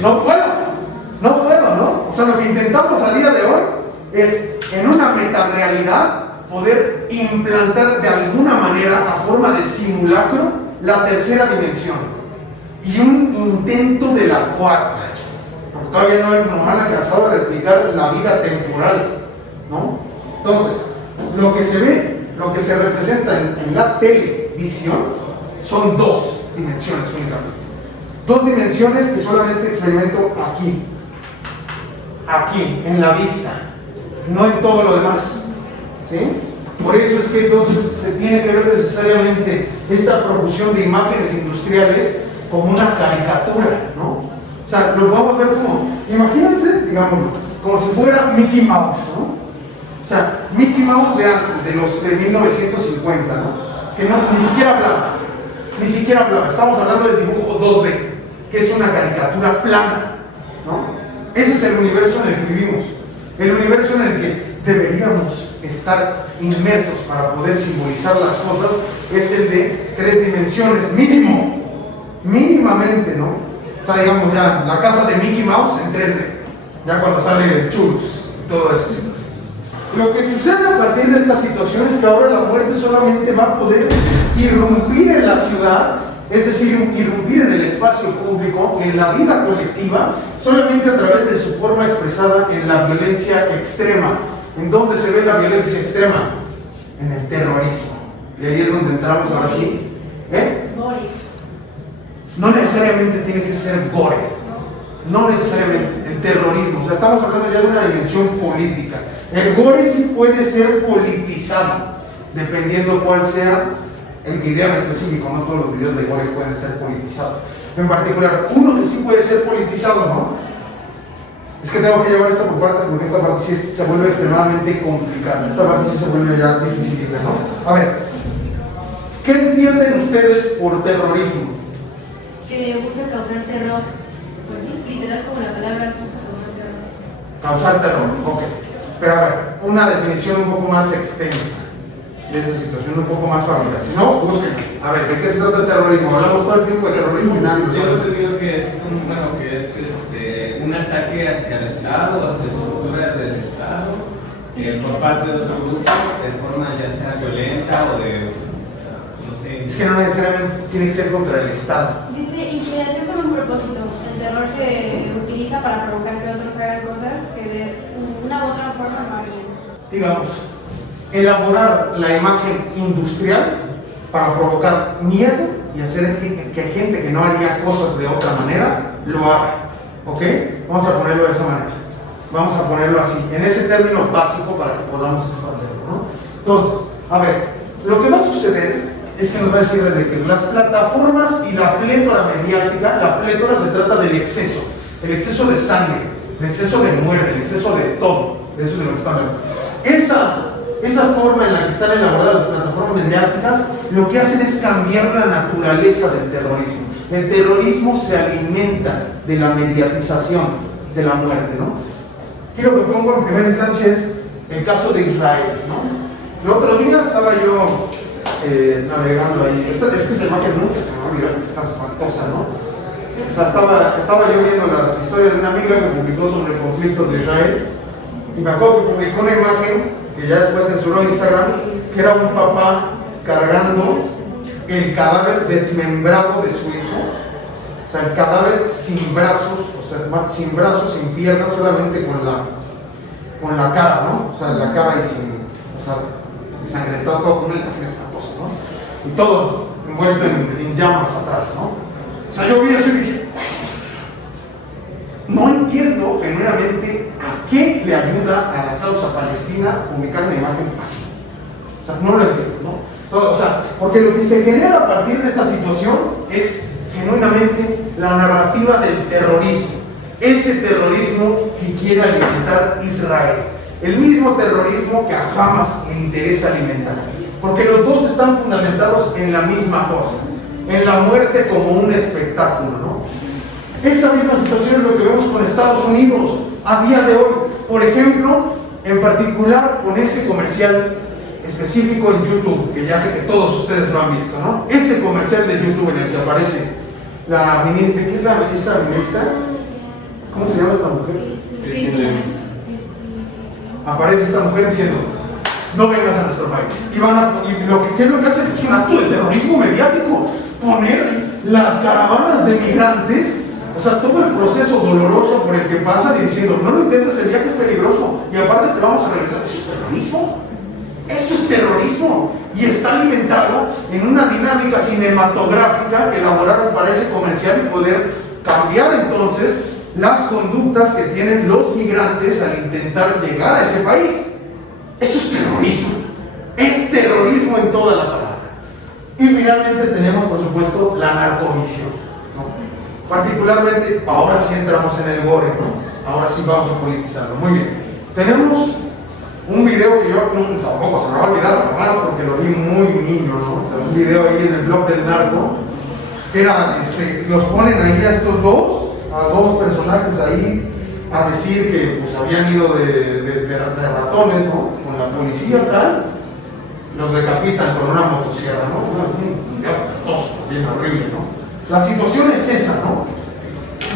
No puedo, ¿no? O sea, lo que intentamos a día de hoy es, en una metarealidad, poder implantar de alguna manera, a forma de simulacro, la 3ª dimensión. Y un intento de la 4ª. Porque todavía no han alcanzado a replicar la vida temporal, ¿no? Entonces, lo que se ve, lo que se representa en la televisión, son 2 dimensiones únicamente. 2 dimensiones que solamente experimento aquí, en la vista, no en todo lo demás, ¿sí? Por eso es que entonces se tiene que ver necesariamente esta profusión de imágenes industriales como una caricatura, ¿no? O sea, lo vamos a ver como, imagínense, digamos, como si fuera Mickey Mouse, ¿no? O sea, Mickey Mouse de antes, de 1950, ¿no? Que ni siquiera hablaba, estamos hablando del dibujo 2D, que es una caricatura plana, ¿no? Ese es el universo en el que vivimos. El universo en el que deberíamos estar inmersos para poder simbolizar las cosas es el de 3 dimensiones, mínimamente, ¿no? O sea, digamos ya, la casa de Mickey Mouse en 3D, ya cuando sale el Churros y toda esa situación. Lo que sucede a partir de esta situación es que ahora la muerte solamente va a poder irrumpir en la ciudad, es decir, irrumpir en el espacio público, en la vida colectiva, solamente a través de su forma expresada en la violencia extrema. ¿En dónde se ve la violencia extrema? En el terrorismo. Y ahí es donde entramos ahora sí. No necesariamente tiene que ser gore. No necesariamente. El terrorismo. O sea, estamos hablando ya de una dimensión política. El gore sí puede ser politizado, dependiendo cuál sea el video en específico. No todos los videos de gore pueden ser politizados. En particular, uno que sí puede ser politizado, ¿no? Es que tengo que llevar esta por partes porque esta parte sí se vuelve extremadamente complicada. Esta parte sí se vuelve ya difícil, ¿no? A ver, ¿qué entienden ustedes por terrorismo? Que busca causar terror. Pues sí, literal como la palabra busca causar terror. Causar terror, ok. Pero a ver, una definición un poco más extensa de esa situación, un poco más familiar. Si no, busquen. A ver, ¿de qué se trata el terrorismo? Hablamos todo el tiempo de terrorismo y nadie lo Yo sabe. te digo que es un ataque hacia el Estado, hacia las estructuras del Estado, por parte de otro grupo, de forma ya sea violenta o de, no sé. Es que no necesariamente tiene que ser contra el Estado. Dice intimidación con un propósito. El terror se utiliza para provocar que otros hagan cosas que de una u otra forma no harían. Digamos, elaborar la imagen industrial para provocar miedo y hacer que gente que no haría cosas de otra manera lo haga. ¿Ok? Vamos a ponerlo de esa manera. Vamos a ponerlo así, en ese término básico para que podamos expandirlo, ¿no? Entonces, a ver, lo que va a suceder es que nos va a decir desde que las plataformas y la plétora mediática, la plétora se trata del exceso, el exceso de sangre, el exceso de muerte, el exceso de todo, de eso es de lo que estamos hablando. Esa forma en la que están elaboradas las plataformas mediáticas, lo que hacen es cambiar la naturaleza del terrorismo. El terrorismo se alimenta de la mediatización de la muerte, ¿no? Aquí lo que pongo en primera instancia es el caso de Israel, ¿no? El otro día estaba yo navegando ahí, es que esa imagen nunca se me va a olvidar, está espantosa, ¿no? O sea, estaba yo viendo las historias de una amiga que publicó sobre el conflicto de Israel, y me acuerdo que publicó una imagen que ya después censuró Instagram, que era un papá cargando el cadáver desmembrado de su hijo, o sea, el cadáver sin brazos, sin sin piernas, solamente con la cara, ¿no? O sea, la cara y ensangrentado, todo con una imagen espantosa, ¿no? Y todo envuelto en llamas atrás, ¿no? O sea, yo vi eso y dije, no entiendo genuinamente a qué le ayuda a la causa palestina publicar una imagen así. O sea, no lo entiendo, ¿no? O sea, porque lo que se genera a partir de esta situación es genuinamente la narrativa del terrorismo. Ese terrorismo que quiere alimentar Israel. El mismo terrorismo que a Hamas le interesa alimentar. Porque los dos están fundamentados en la misma cosa. En la muerte como un espectáculo, ¿no? Esa misma situación es lo que vemos con Estados Unidos a día de hoy. Por ejemplo, en particular con ese comercial específico en YouTube, que ya sé que todos ustedes lo han visto, ¿no? Ese comercial de YouTube en el que aparece la ministra, ¿qué es esta ministra? ¿Cómo se llama esta mujer? Aparece esta mujer diciendo, no vengas a nuestro país. Y ¿qué es lo que hacen? Es un acto de terrorismo mediático. Poner las caravanas de migrantes, o sea, todo el proceso doloroso por el que pasan y diciendo, no lo intentes, el viaje es peligroso y aparte te vamos a regresar. ¿Eso es terrorismo? Eso es terrorismo y está alimentado en una dinámica cinematográfica que elaboraron para ese comercial y poder cambiar entonces las conductas que tienen los migrantes al intentar llegar a ese país. Eso es terrorismo. Es terrorismo en toda la palabra. Y finalmente tenemos, por supuesto, la narcomisión, ¿no? Particularmente, ahora sí entramos en el gore, ¿no? Ahora sí vamos a politizarlo. Muy bien. Tenemos un video que yo tampoco se me va a olvidar jamás porque lo vi muy niño, ¿no? O sea, un video ahí en el blog del narco, que era, los ponen ahí a estos dos personajes ahí a decir que pues habían ido de ratones, ¿no? Con la policía tal, los decapitan con una motosierra, ¿no? Un video espantoso, bien horrible, ¿no? La situación es esa, ¿no?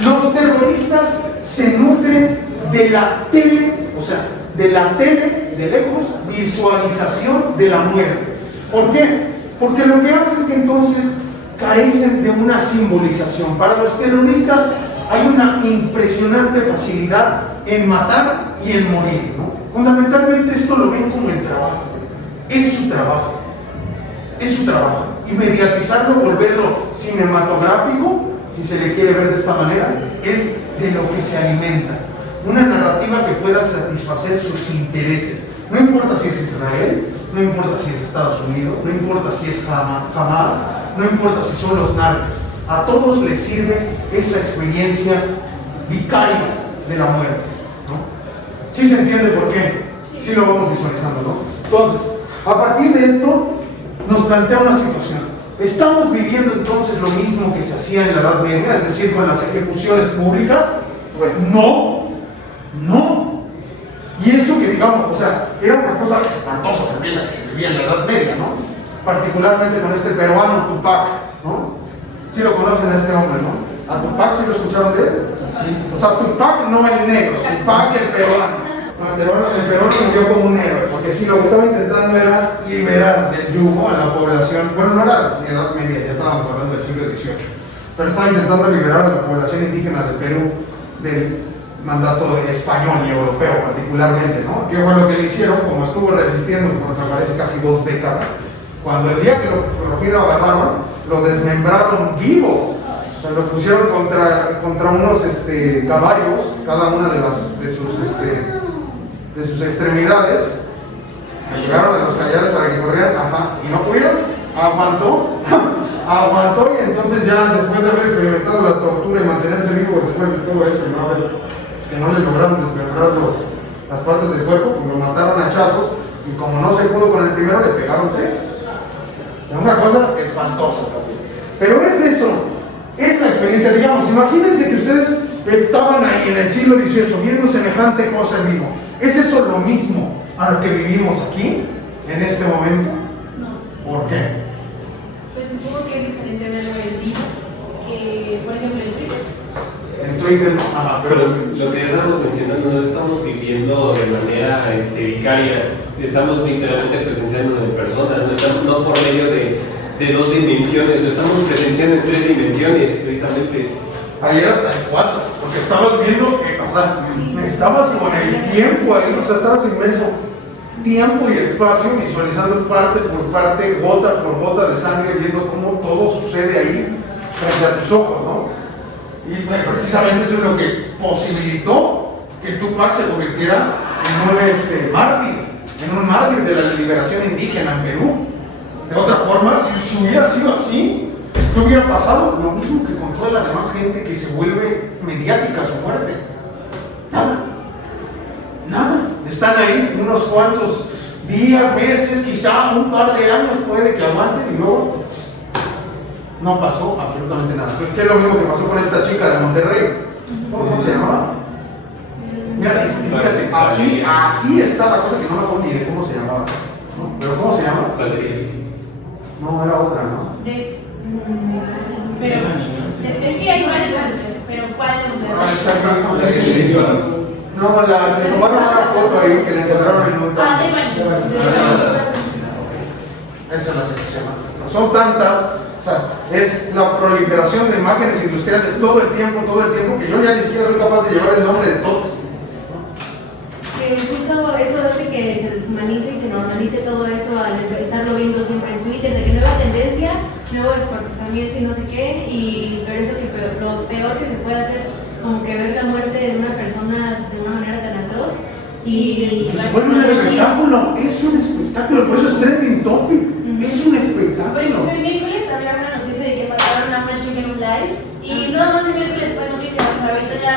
Los terroristas se nutren de la tele, o sea, de la tele, de lejos, visualización de la muerte. ¿Por qué? Porque lo que hace es que entonces carecen de una simbolización. Para los terroristas hay una impresionante facilidad en matar y en morir, ¿no? Fundamentalmente esto lo ven como el trabajo. Es su trabajo. Es su trabajo. Y mediatizarlo, volverlo cinematográfico, si se le quiere ver de esta manera, es de lo que se alimenta. Una narrativa que pueda satisfacer sus intereses. No importa si es Israel, no importa si es Estados Unidos, no importa si es Hamas, no importa si son los narcos. A todos les sirve esa experiencia vicaria de la muerte, ¿no? ¿Sí se entiende por qué? Sí lo vamos visualizando, ¿no? Entonces, a partir de esto, nos plantea una situación. ¿Estamos viviendo entonces lo mismo que se hacía en la Edad Media, es decir, con las ejecuciones públicas? Pues no. Y eso que digamos, o sea, era una cosa espantosa también la que se vivía en la Edad Media, ¿no? Particularmente con este peruano Tupac, ¿no? Sí lo conocen a este hombre, ¿no? ¿A Tupac sí lo escucharon de él? Sí. O sea, Tupac no el negro, Tupac el peruano. El peruano murió como un héroe, porque sí, lo que estaba intentando era liberar del yugo a la población. Bueno, no era de Edad Media, ya estábamos hablando del siglo XVIII, pero estaba intentando liberar a la población indígena de Perú del mandato español y europeo particularmente, ¿no? ¿Qué fue lo que le hicieron? Como estuvo resistiendo por me parece casi 2 décadas, cuando el día que por fin lo agarraron, lo desmembraron vivo. O sea, lo pusieron contra unos caballos, cada una de sus extremidades, llegaron a los callares para que corrieran, y no pudieron, aguantó, y entonces ya después de haber experimentado la tortura y mantenerse vivo después de todo eso, que no le lograron desmembrar las partes del cuerpo, pues lo mataron a hachazos, y como no se pudo con el primero, le pegaron 3. O sea, una cosa espantosa también. Pero es eso, es la experiencia, digamos, imagínense que ustedes estaban ahí en el siglo XVIII viendo semejante cosa en vivo. ¿Es eso lo mismo a lo que vivimos aquí, en este momento? No. ¿Por qué? Pues supongo que es diferente verlo en vivo que, por ejemplo, en Twitter. En Twitter, pero lo que estamos mencionando, no estamos viviendo de manera vicaria, estamos literalmente presenciando en persona, no por medio de 2 dimensiones, lo estamos presenciando en 3 dimensiones, precisamente. Ayer hasta en 4, porque estabas viendo que, o sea, estabas con el tiempo ahí, o sea, estabas inmerso tiempo y espacio, visualizando parte por parte, gota por gota de sangre, viendo cómo todo sucede ahí frente a tus ojos, ¿no? Y precisamente eso es lo que posibilitó que Tupac se convirtiera en un mártir de la liberación indígena en Perú. De otra forma, si hubiera sido así, ¿qué hubiera pasado? Lo mismo que con toda la demás gente que se vuelve mediática a su muerte. Nada. Están ahí unos cuantos días, meses, quizá un par de años puede que aguanten y luego no pasó absolutamente nada. ¿Qué es lo mismo que pasó con esta chica de Monterrey? ¿Cómo se llamaba? Mira, fíjate, así está la cosa, que no me acuerdo ni de cómo se llamaba, ¿no? ¿Pero cómo se llama? No, era otra, ¿no? Es que hay varias, pero ¿cuál de Monterrey? Exacto. No, le tomaron una foto ahí que le encontraron en un tanque. Esa es la situación. Son tantas, o sea, es la proliferación de imágenes industriales todo el tiempo, que yo ya ni siquiera soy capaz de llevar el nombre de todas. Justo eso hace que se deshumanice y se normalice todo eso al estarlo viendo siempre en Twitter, de que nueva tendencia, nuevo descuartizamiento y no sé qué, pero es lo peor que se puede hacer, como que ver la muerte de una persona de una manera tan atroz y se vuelve un espectáculo, es un espectáculo, por eso es trending topic, es un espectáculo. Por ejemplo, el miércoles había una noticia de que mataron a una chica en un live y nada más el miércoles fue noticia, pero ahorita ya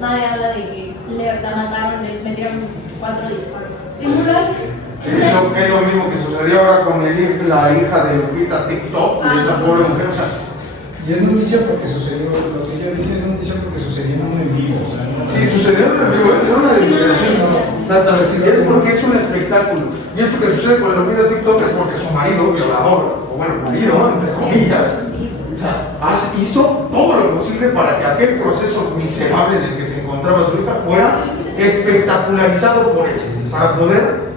nadie habla de que la mataron, le metieron 4 disparos. Es lo mismo que sucedió ahora con la hija de Lupita TikTok y esa pobre mujer. O sea, Y es noticia porque sucedió, lo que ella dice es noticia porque sucedió en un en vivo. O sea, no, Sí, sucedió en un amigo, era una deliberación, ¿no? Exactamente, y es porque es un espectáculo. Y esto que sucede con el video de TikTok es porque su marido, violador, o bueno, marido, entre comillas, o sea, hizo todo lo posible para que aquel proceso miserable en el que se encontraba su hija fuera espectacularizado por él, para poder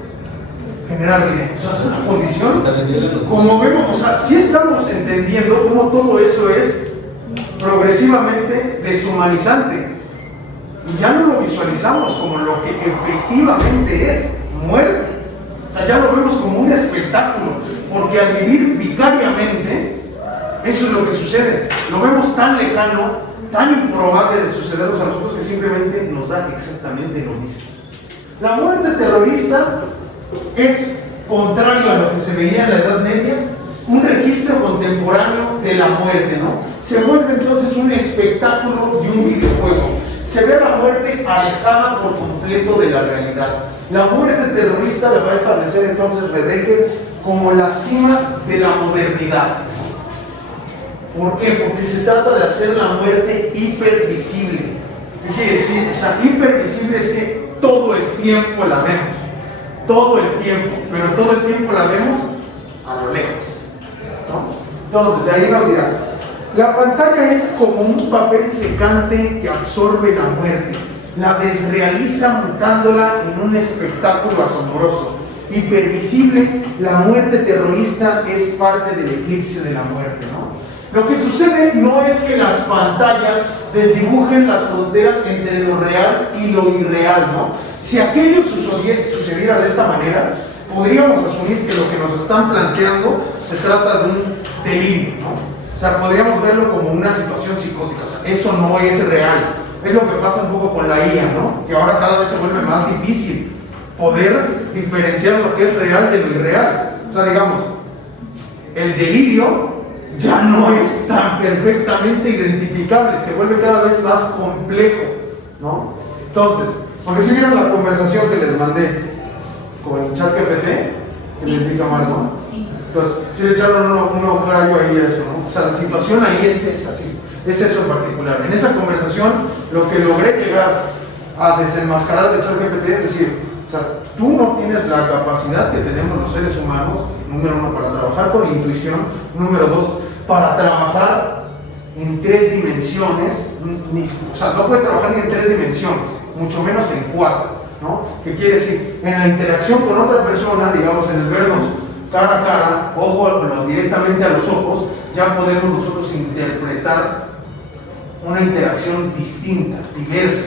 generar dinero. O sea, una condición, como vemos, o sea, sí estamos entendiendo cómo todo eso es progresivamente deshumanizante. Y ya no lo visualizamos como lo que efectivamente es muerte. O sea, ya lo vemos como un espectáculo, porque al vivir vicariamente, eso es lo que sucede. Lo vemos tan lejano, tan improbable de sucedernos a nosotros que simplemente nos da exactamente lo mismo. La muerte terrorista es, contrario a lo que se veía en la Edad Media, un registro contemporáneo de la muerte, ¿no? Se vuelve entonces un espectáculo y un videojuego. Se ve a la muerte alejada por completo de la realidad. La muerte terrorista la va a establecer entonces Redeker como la cima de la modernidad. ¿Por qué? Porque se trata de hacer la muerte hipervisible. ¿Qué quiere decir? O sea, hipervisible es que todo el tiempo la vemos. Todo el tiempo, pero todo el tiempo la vemos a lo lejos, ¿no? Entonces, de ahí nos dirá, la pantalla es como un papel secante que absorbe la muerte, la desrealiza mutándola en un espectáculo asombroso. Hipervisible, la muerte terrorista es parte del eclipse de la muerte, ¿no? Lo que sucede no es que las pantallas desdibujen las fronteras entre lo real y lo irreal, ¿no? Si aquello sucediera de esta manera, podríamos asumir que lo que nos están planteando se trata de un delirio, ¿no? O sea, podríamos verlo como una situación psicótica. O sea, eso no es real. Es lo que pasa un poco con la IA, ¿no? Que ahora cada vez se vuelve más difícil poder diferenciar lo que es real de lo irreal. O sea, digamos, el delirio ya no es tan perfectamente identificable, se vuelve cada vez más complejo, ¿no? Entonces, porque si vieron la conversación que les mandé con el chat GPT, que les diga Marco, Sí. entonces, si le echaron un ojo ahí a eso, ¿no? O sea, la situación ahí es esa, sí, es eso en particular. En esa conversación, lo que logré llegar a desenmascarar de chat GPT es decir, o sea, tú no tienes la capacidad que tenemos los seres humanos, número uno, para trabajar con intuición, número dos, para trabajar en 3 dimensiones, o sea, no puedes trabajar ni en 3 dimensiones, mucho menos en 4, ¿no? ¿Qué quiere decir? En la interacción con otra persona, digamos, en el vernos cara a cara, ojo directamente a los ojos, ya podemos nosotros interpretar una interacción distinta, diversa,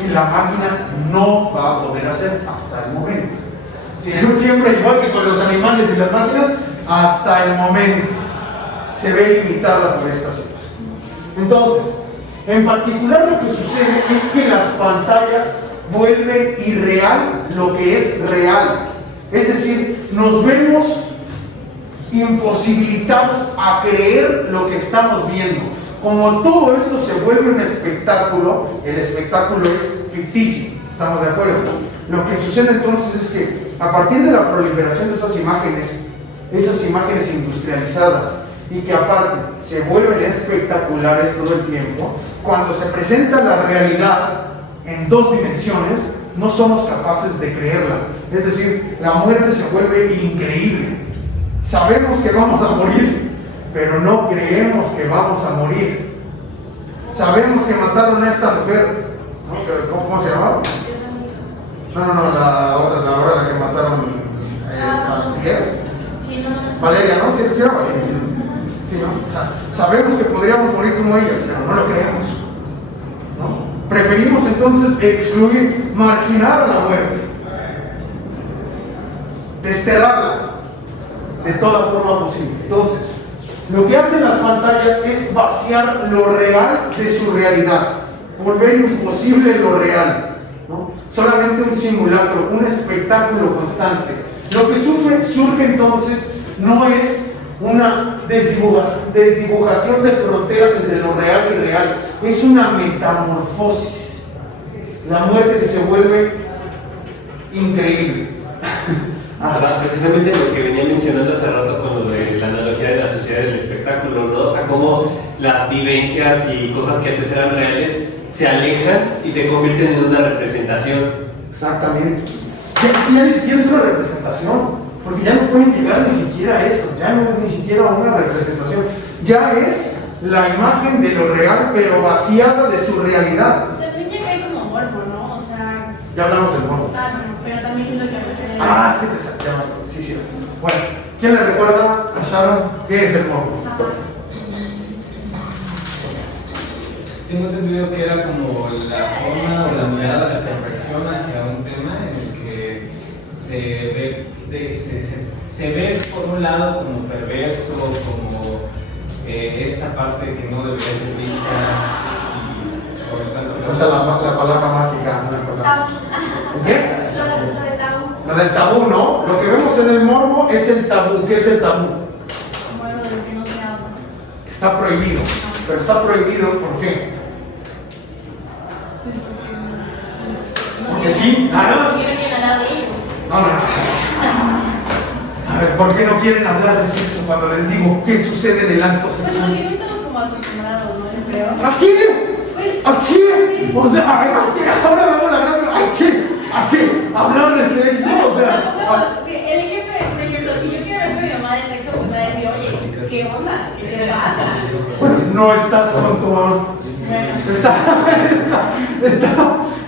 que la máquina no va a poder hacer hasta el momento. Siempre igual que con los animales y las máquinas, hasta el momento se ve limitada por esta situación. Entonces, en particular lo que sucede es que las pantallas vuelven irreal lo que es real. Es decir, nos vemos imposibilitados a creer lo que estamos viendo. Como todo esto se vuelve un espectáculo, el espectáculo es ficticio, ¿estamos de acuerdo? Lo que sucede entonces es que a partir de la proliferación de esas imágenes industrializadas, y que aparte se vuelven espectaculares todo el tiempo, cuando se presenta la realidad en 2 dimensiones, no somos capaces de creerla. Es decir, la muerte se vuelve increíble. Sabemos que vamos a morir, pero no creemos que vamos a morir. Sabemos que mataron a esta mujer, ¿no? ¿Cómo se llamaba? No, la otra, la que mataron a mujer. Sí, no. Valeria, ¿no? ¿Sí era Valeria? Sí, ¿no? O sea, sabemos que podríamos morir como ella, pero no lo creemos, ¿no? Preferimos entonces excluir, marginar a la muerte, desterrarla de toda forma posible. Entonces, lo que hacen las pantallas es vaciar lo real de su realidad, volver imposible lo real, ¿no? Solamente un simulacro, un espectáculo constante. Lo que surge entonces no es una desdibujación de fronteras entre lo real y real, es una metamorfosis. La muerte que se vuelve increíble. O sea, precisamente lo que venía mencionando hace rato con lo de la analogía de la sociedad del espectáculo, ¿no? O sea, cómo las vivencias y cosas que antes eran reales se alejan y se convierten en una representación. Exactamente. Ya ni siquiera es una representación, porque ya no pueden llegar ni siquiera a eso, ya no es ni siquiera una representación, ya es la imagen de lo real, pero vaciada de su realidad. También ya cae como morbo, ¿no? O sea. Ya hablamos del morbo. Bueno, pero también siento que. Es que te saquearon, sí, cierto. Bueno, ¿quién le recuerda a Sharon qué es el morbo? Tengo entendido que era como la forma o la mirada de perfección hacia un tema en el que se ve por un lado como perverso, como esa parte que no debería ser vista y por lo tanto. Esa es la palabra mágica, una palabra. ¿Qué? Lo de tabú. Lo del tabú, ¿no? Lo que vemos en el morbo es el tabú. ¿Qué es el tabú? Como algo de lo que no se habla. Está prohibido. Pero está prohibido, ¿por qué? Porque sí, nada. Porque no quieren hablar de ello. No. A ver, ¿por qué no quieren hablar de sexo cuando les digo qué sucede en el acto Pues sexual? porque no estamos como acostumbrados, ¿no? Yo creo. ¿A quién? ¿A quién? O sea, ahora vamos a hablar de ¿a quién? ¿A quién? ¿Hablar de sexo? O sea, Sí, el ejemplo, por ejemplo, si yo quiero ver con mi mamá de sexo, pues va a decir, oye, ¿qué onda? ¿Qué te pasa? bueno, no estás con tu mamá. Bueno,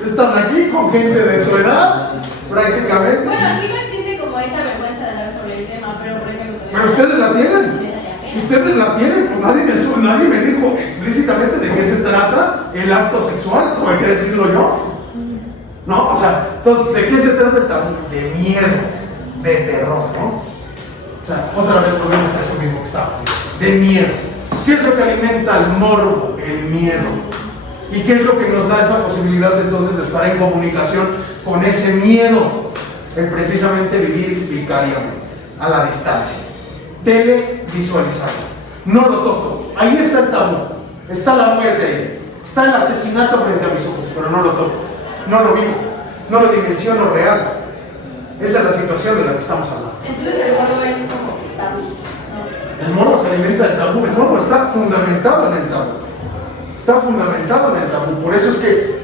Estás aquí con gente de tu edad, prácticamente. bueno, aquí no existe como esa vergüenza de hablar sobre el tema, pero por ejemplo. Pero ustedes la tienen. Me daría pena. Ustedes la tienen, pues nadie me dijo explícitamente de qué se trata el acto sexual, tuve que decirlo yo. ¿No? O sea, entonces, ¿de qué se trata el tabú? De miedo, de terror, ¿no? O sea, otra vez volvemos a eso mismo que estábamos, de miedo. ¿Qué es lo que alimenta el morbo? El miedo. ¿Y qué es lo que nos da esa posibilidad de, entonces de estar en comunicación con ese miedo? El precisamente vivir vicariamente, a la distancia. Televisualizar. No lo toco. Ahí está el tabú. Está la muerte ahí. Está el asesinato frente a mis ojos, pero no lo toco. No lo vivo. No lo dimensiono real. Esa es la situación de la que estamos hablando. Entonces el morbo es como tabú, ¿no? El morbo se alimenta del tabú. El morbo está fundamentado en el tabú. Está fundamentado en el tabú. Por eso es que,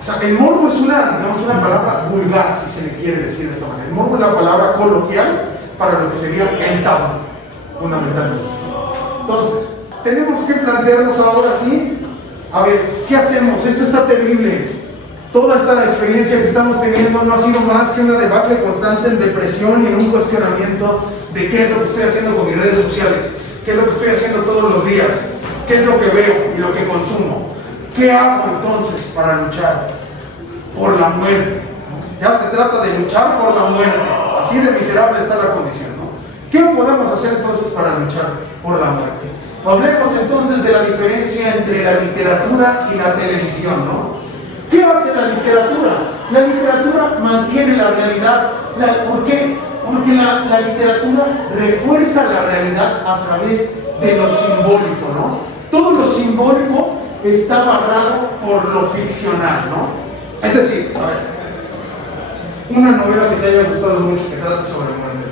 o sea, el morbo es una palabra vulgar, si se le quiere decir de esta manera. El morbo es la palabra coloquial para lo que sería el tabú, fundamentalmente. Entonces, tenemos que plantearnos ahora sí, a ver, ¿qué hacemos? Esto está terrible. Toda esta experiencia que estamos teniendo no ha sido más que una debacle constante en depresión y en un cuestionamiento de qué es lo que estoy haciendo con mis redes sociales, qué es lo que estoy haciendo todos los días, qué es lo que veo y lo que consumo. ¿Qué hago entonces para luchar por la muerte? Ya se trata de luchar por la muerte. Así de miserable está la condición, ¿no? ¿Qué podemos hacer entonces para luchar por la muerte? Hablemos entonces de la diferencia entre la literatura y la televisión, ¿no? ¿Qué hace la literatura? La literatura mantiene la realidad. ¿Por qué? Porque la literatura refuerza la realidad a través de lo simbólico, ¿no? Todo lo simbólico está barrado por lo ficcional, ¿no? Es decir, a ver, una novela que te haya gustado mucho, que trate sobre muerte,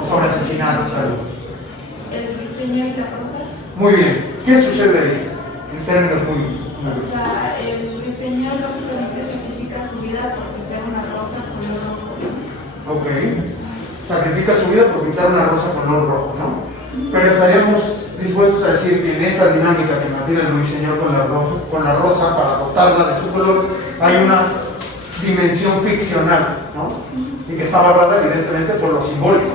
o sobre asesinatos, algo. El ruiseñor y la rosa. Muy bien, ¿qué sucede ahí? En términos muy O sea, el ruiseñor básicamente sacrifica su vida por pintar una rosa color rojo. Ok. Sacrifica su vida por pintar una rosa color rojo, ¿no? Pero estaríamos dispuestos a decir que en esa dinámica que mantiene el ruiseñor con la rosa para dotarla de su color, hay una dimensión ficcional, ¿no? Y que está barrada evidentemente por lo simbólico,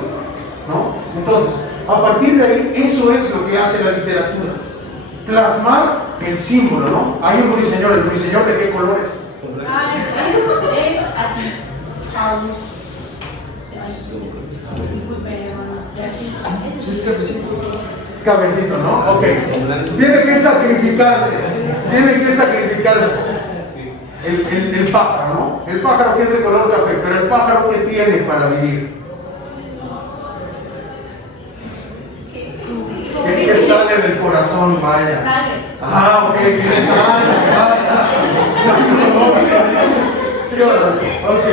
¿no? Entonces, a partir de ahí, eso es lo que hace la literatura. Plasmar el símbolo, ¿no? Hay un ruiseñor, ¿el ruiseñor de qué color es? Es así. Disculpen, hermanos. Es cafecito. Es cabecito, ¿no? Ok. Tiene que sacrificarse. El pájaro, ¿no? El pájaro que es de color café, pero el pájaro que tiene para vivir. ¿Qué sale del corazón? Vaya. Sale. Ok, que sale, vaya. ¿Qué pasa? Ok.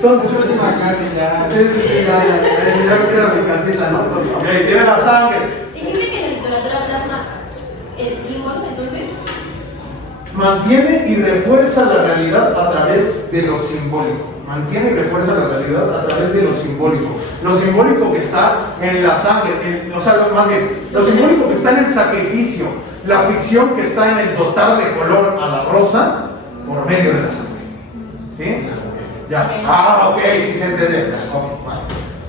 Entonces, Última clase ya. sí, ya quiero mi casita, ¿no? Entonces, ok, tiene la sangre. Dijiste que la literatura plasma el símbolo, entonces. Mantiene y refuerza la realidad a través de lo simbólico. Mantiene y refuerza la realidad a través de lo simbólico. Lo simbólico que está en la sangre, más bien, lo simbólico que está en el sacrificio, la ficción que está en el dotar de color a la rosa por medio de la sangre. ¿Sí? Ya. Ah, ok, sí se entiende.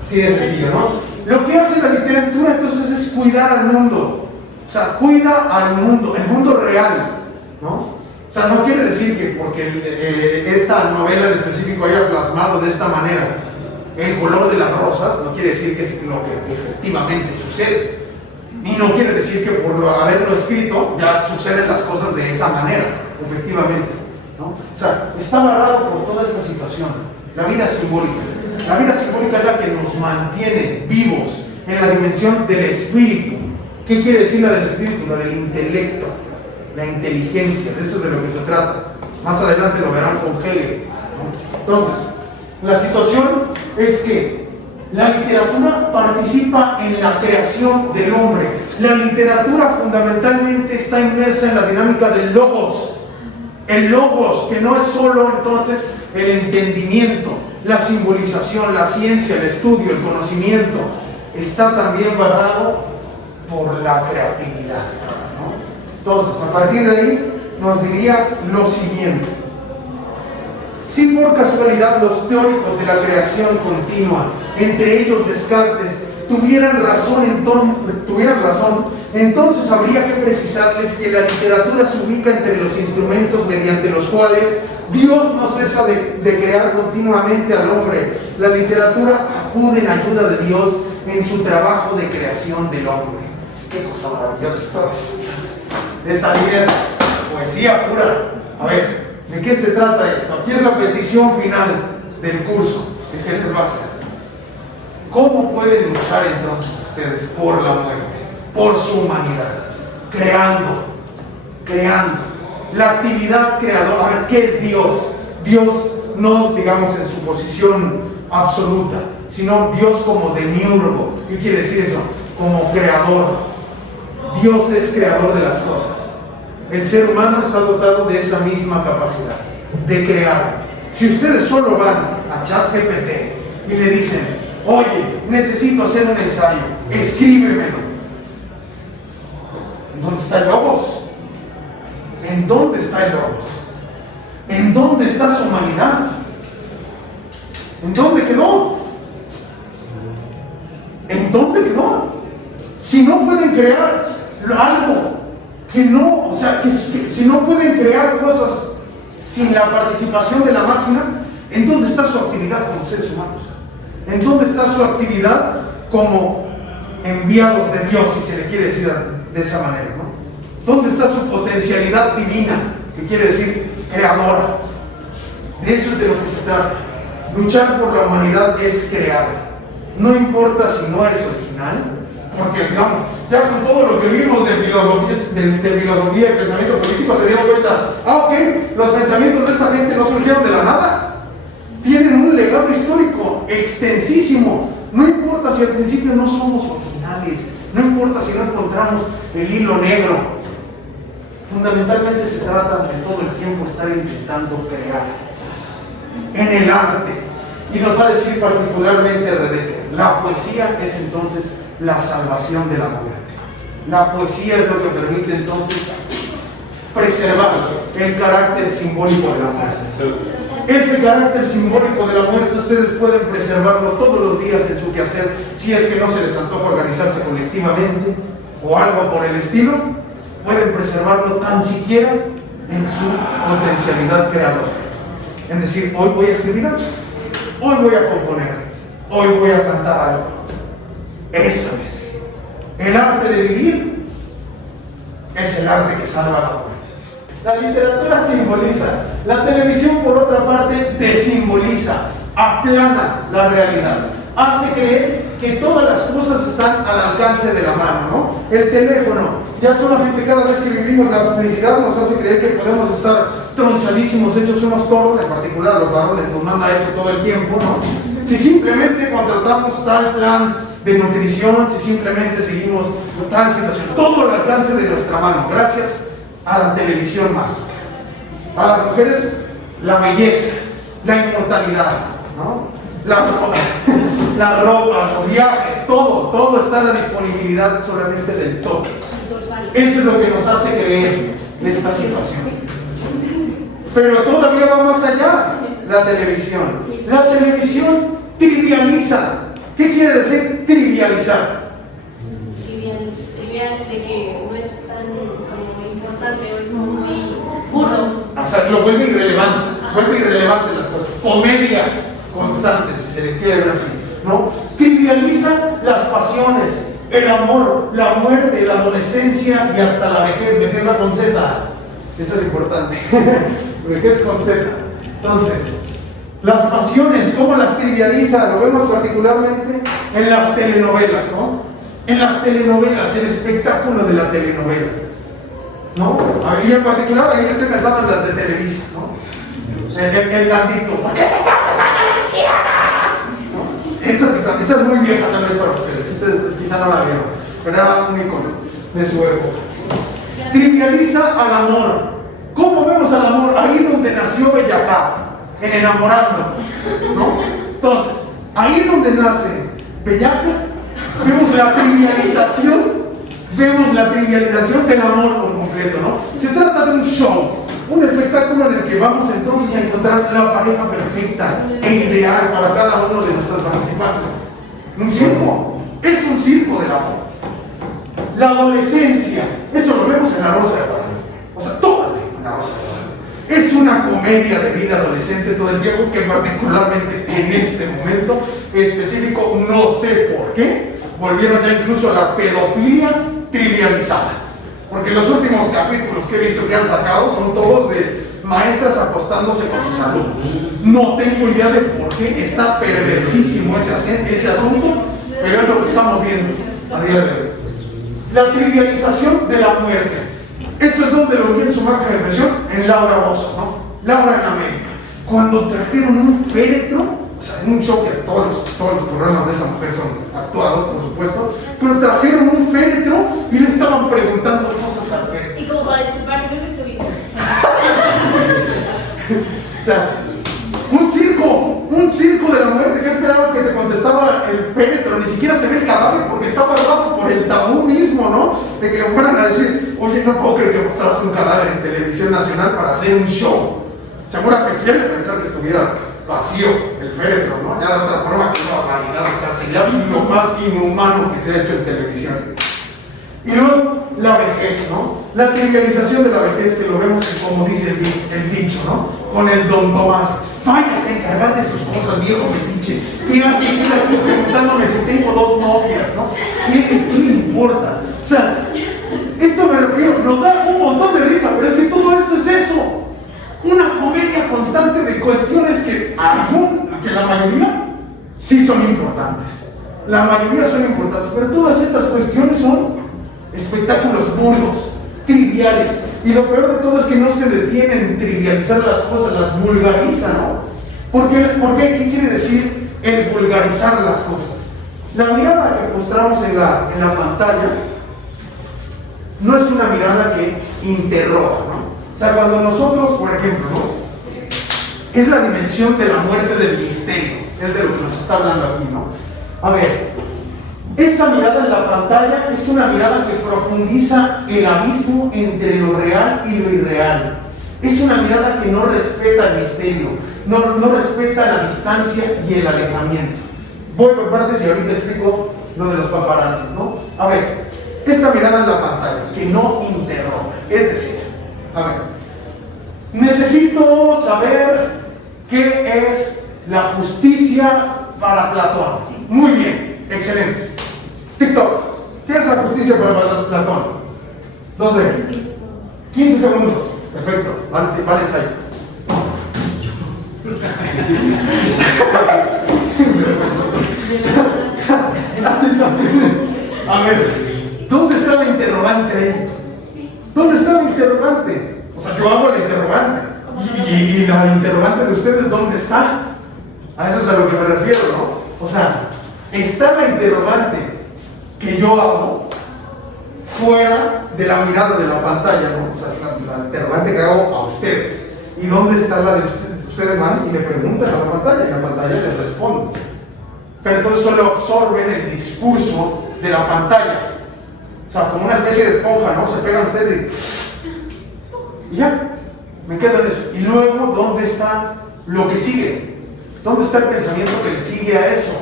Así de sencillo, ¿no? Lo que hace la literatura entonces es cuidar al mundo. O sea, cuida al mundo, el mundo real, ¿no? O sea, no quiere decir que porque esta novela en específico haya plasmado de esta manera el color de las rosas, no quiere decir que es lo que efectivamente sucede. Y no quiere decir que por haberlo escrito ya suceden las cosas de esa manera, efectivamente, ¿no? O sea, está barrado por toda esta situación. La vida simbólica. La vida simbólica es la que nos mantiene vivos en la dimensión del espíritu. ¿Qué quiere decir la del espíritu? La del intelecto. La inteligencia, de eso es de lo que se trata. Más adelante lo verán con Hegel, ¿no? Entonces, la situación es que la literatura participa en la creación del hombre. La literatura fundamentalmente está inmersa en la dinámica del logos. El logos, que no es solo entonces el entendimiento, la simbolización, la ciencia, el estudio, el conocimiento, está también barrado por la creatividad, ¿no? Entonces, a partir de ahí, nos diría lo siguiente. Si por casualidad los teóricos de la creación continua, entre ellos Descartes, tuvieran razón, entonces habría que precisarles que la literatura se ubica entre los instrumentos mediante los cuales Dios no cesa de crear continuamente al hombre. La literatura acude en ayuda de Dios en su trabajo de creación del hombre. ¡Qué cosa maravillosa! Esta vida es poesía pura. A ver, ¿de qué se trata esto? Aquí es la petición final del curso que se les va a hacer. ¿Cómo pueden luchar entonces ustedes por la muerte, por su humanidad? Creando. La actividad creadora. A ver, ¿qué es Dios? Dios no, digamos, en su posición absoluta, sino Dios como demiurgo. ¿Qué quiere decir eso? Como creador. Dios es creador de las cosas. El ser humano está dotado de esa misma capacidad de crear. Si ustedes solo van a ChatGPT y le dicen, oye, necesito hacer un ensayo, escríbemelo. ¿En dónde está el logos? ¿En dónde está el logos? ¿En dónde está su humanidad? ¿En dónde quedó? ¿En dónde quedó? Si no pueden crear algo que no, o sea, que si no pueden crear cosas sin la participación de la máquina, ¿en dónde está su actividad como seres humanos? ¿En dónde está su actividad como enviados de Dios, si se le quiere decir de esa manera, ¿no? ¿Dónde está su potencialidad divina, que quiere decir creadora? De eso es de lo que se trata. Luchar por la humanidad es crear. No importa si no eres original, porque digamos, ya con todo lo que vimos de filosofía y pensamiento político se dieron cuenta, ok, los pensamientos de esta gente no surgieron de la nada, tienen un legado histórico extensísimo. No importa si al principio no somos originales, no importa si no encontramos el hilo negro, fundamentalmente se trata de todo el tiempo estar intentando crear cosas en el arte. Y nos va a decir particularmente Redeker, la poesía es entonces la salvación de la muerte. La poesía es lo que permite entonces preservar el carácter simbólico de la muerte. Ese carácter simbólico de la muerte ustedes pueden preservarlo todos los días en su quehacer, si es que no se les antoja organizarse colectivamente o algo por el estilo, pueden preservarlo tan siquiera en su potencialidad creadora. Es decir, hoy voy a escribir algo, hoy voy a componer, hoy voy a cantar algo. Esa es. El arte de vivir es el arte que salva la muerte. La literatura simboliza, la televisión por otra parte desimboliza, aplana la realidad, hace creer que todas las cosas están al alcance de la mano, ¿no? El teléfono Ya solamente cada vez que vivimos la publicidad nos hace creer que podemos estar tronchadísimos, hechos unos toros, en particular los varones nos manda eso todo el tiempo, ¿no? Si simplemente contratamos tal plan de nutrición, si simplemente seguimos tal situación, todo al alcance de nuestra mano, gracias a la televisión mágica. A las mujeres, la belleza, la inmortalidad, ¿no? La ropa, los viajes, todo está a la disponibilidad solamente del toque. Eso es lo que nos hace creer en esta situación. Pero todavía va más allá la televisión. La televisión trivializa. ¿Qué quiere decir trivializar? Trivial de que no es tan como importante, es muy burdo. O sea, lo vuelve irrelevante las cosas. Comedias constantes, si se le quiere ver así, ¿no? Trivializa las pasiones, el amor, la muerte, la adolescencia y hasta la vejez va con Z. Eso es importante. Vejez con Z. Entonces, las pasiones, ¿cómo las trivializa? Lo vemos particularmente en las telenovelas, ¿no? En las telenovelas, el espectáculo de la telenovela, ¿no? Y en particular, ahí estoy pensando en las de Televisa, ¿no? El Landito. ¿Por qué te está pasando la vecina? ¿No? Esa es muy vieja tal vez para ustedes. Ustedes quizá no la vieron, pero era un icono de su época. Trivializa al amor. ¿Cómo vemos al amor? Ahí donde nació Bellacá, en Enamorando, ¿no? Entonces, ahí donde nace Bellaca, vemos la trivialización del amor por completo, ¿no? Se trata de un show, un espectáculo en el que vamos entonces a encontrar la pareja perfecta e ideal para cada uno de nuestros participantes. Un circo, es un circo del amor. La adolescencia, eso lo vemos en La Rosa de Guadalupe. O sea, todo el tiempo en La Rosa de Guadalupe. Es una comedia de vida adolescente todo el tiempo que particularmente en este momento específico, no sé por qué, volvieron ya incluso a la pedofilia trivializada. Porque los últimos capítulos que he visto que han sacado son todos de maestras acostándose con sus alumnos. No tengo idea de por qué está perversísimo ese asunto, pero es lo que estamos viendo a día de hoy. La trivialización de la muerte. Eso es donde lo vi en su máxima expresión en Laura Bozo, ¿no? Laura en América. Cuando trajeron un féretro, o sea, en un show que todos los programas de esa mujer son actuados, por supuesto, pero trajeron un féretro y le estaban preguntando cosas al féretro. Y como para disculparse, creo que estoy bien. O sea, un circo de la muerte. ¿Qué esperabas que te contestaba el féretro? Ni siquiera se ve el cadáver porque está barrado por el tabú mismo, ¿no? De que le fueran a decir, oye, no puedo creer que mostraras un cadáver en televisión nacional para hacer un show. Seguramente quieren pensar que estuviera vacío el féretro, ¿no? Ya de otra forma que una barbaridad, o sea, sería lo más inhumano que se ha hecho en televisión. Y luego la vejez, ¿no? La trivialización de la vejez, que lo vemos como dice el dicho, ¿no? Con el Don Tomás. Váyase a encargar de sus cosas, viejo metiche. ¿Qué vas a seguir aquí preguntándome si tengo 2 novias, ¿no? ¿Qué le importa? O sea, esto me refiero, nos da un montón de risa, pero es que todo esto es eso. Una comedia constante de cuestiones que la mayoría sí son importantes. La mayoría son importantes, pero todas estas cuestiones son espectáculos burdos, triviales. Y lo peor de todo es que no se detienen en trivializar las cosas, las vulgariza, ¿no? ¿Por qué? ¿Qué quiere decir el vulgarizar las cosas? La mirada que mostramos en la pantalla no es una mirada que interroga, ¿no? O sea, cuando nosotros, por ejemplo, ¿no? Es la dimensión de la muerte del misterio, es de lo que nos está hablando aquí, ¿no? A ver, esa mirada en la pantalla es una mirada que profundiza el abismo entre lo real y lo irreal. Es una mirada que no respeta el misterio, no respeta la distancia y el alejamiento. Voy por partes y ahorita explico lo de los paparazzis, ¿no? A ver, esta mirada en la pantalla que no interroga, es decir, a ver, necesito saber qué es la justicia para Platón. Muy bien, excelente. TikTok, ¿qué es la justicia para Platón? 15 segundos. Perfecto, vale ensayo. Las situaciones. A ver, ¿Dónde está la interrogante ahí? ¿Dónde está la interrogante? O sea, yo hago la interrogante. Y la interrogante de ustedes, ¿dónde está? A eso es a lo que me refiero, ¿no? O sea, está la interrogante que yo hago fuera de la mirada de la pantalla, ¿no? O sea, la interrogante que hago a ustedes. ¿Y dónde está la de ustedes? Ustedes van y le preguntan a la pantalla y la pantalla les responde. Pero entonces solo absorben el discurso de la pantalla. O sea, como una especie de esponja, ¿no? Se pegan ustedes y ya, me quedo en eso. Y luego, ¿dónde está lo que sigue? ¿Dónde está el pensamiento que le sigue a eso?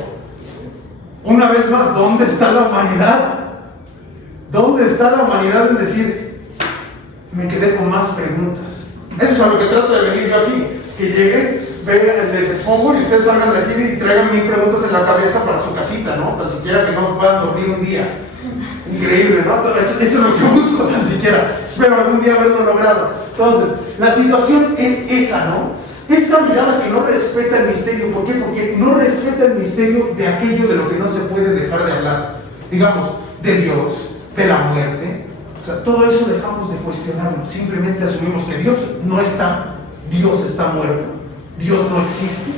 Una vez más, ¿dónde está la humanidad? ¿Dónde está la humanidad en decir, me quedé con más preguntas? Eso es a lo que trato de venir yo aquí. Que lleguen, les expongo y ustedes salgan de aquí y traigan 1000 preguntas en la cabeza para su casita, ¿no? Tan siquiera que no puedan dormir un día. Increíble, ¿no? Eso es lo que busco, tan siquiera. Espero algún día haberlo logrado. Entonces, la situación es esa, ¿no? Esta mirada que no respeta el misterio. ¿Por qué? Porque no respeta el misterio de aquello de lo que no se puede dejar de hablar. Digamos, de Dios, de la muerte. O sea, todo eso dejamos de cuestionarlo. Simplemente asumimos que Dios no está, Dios está muerto, Dios no existe.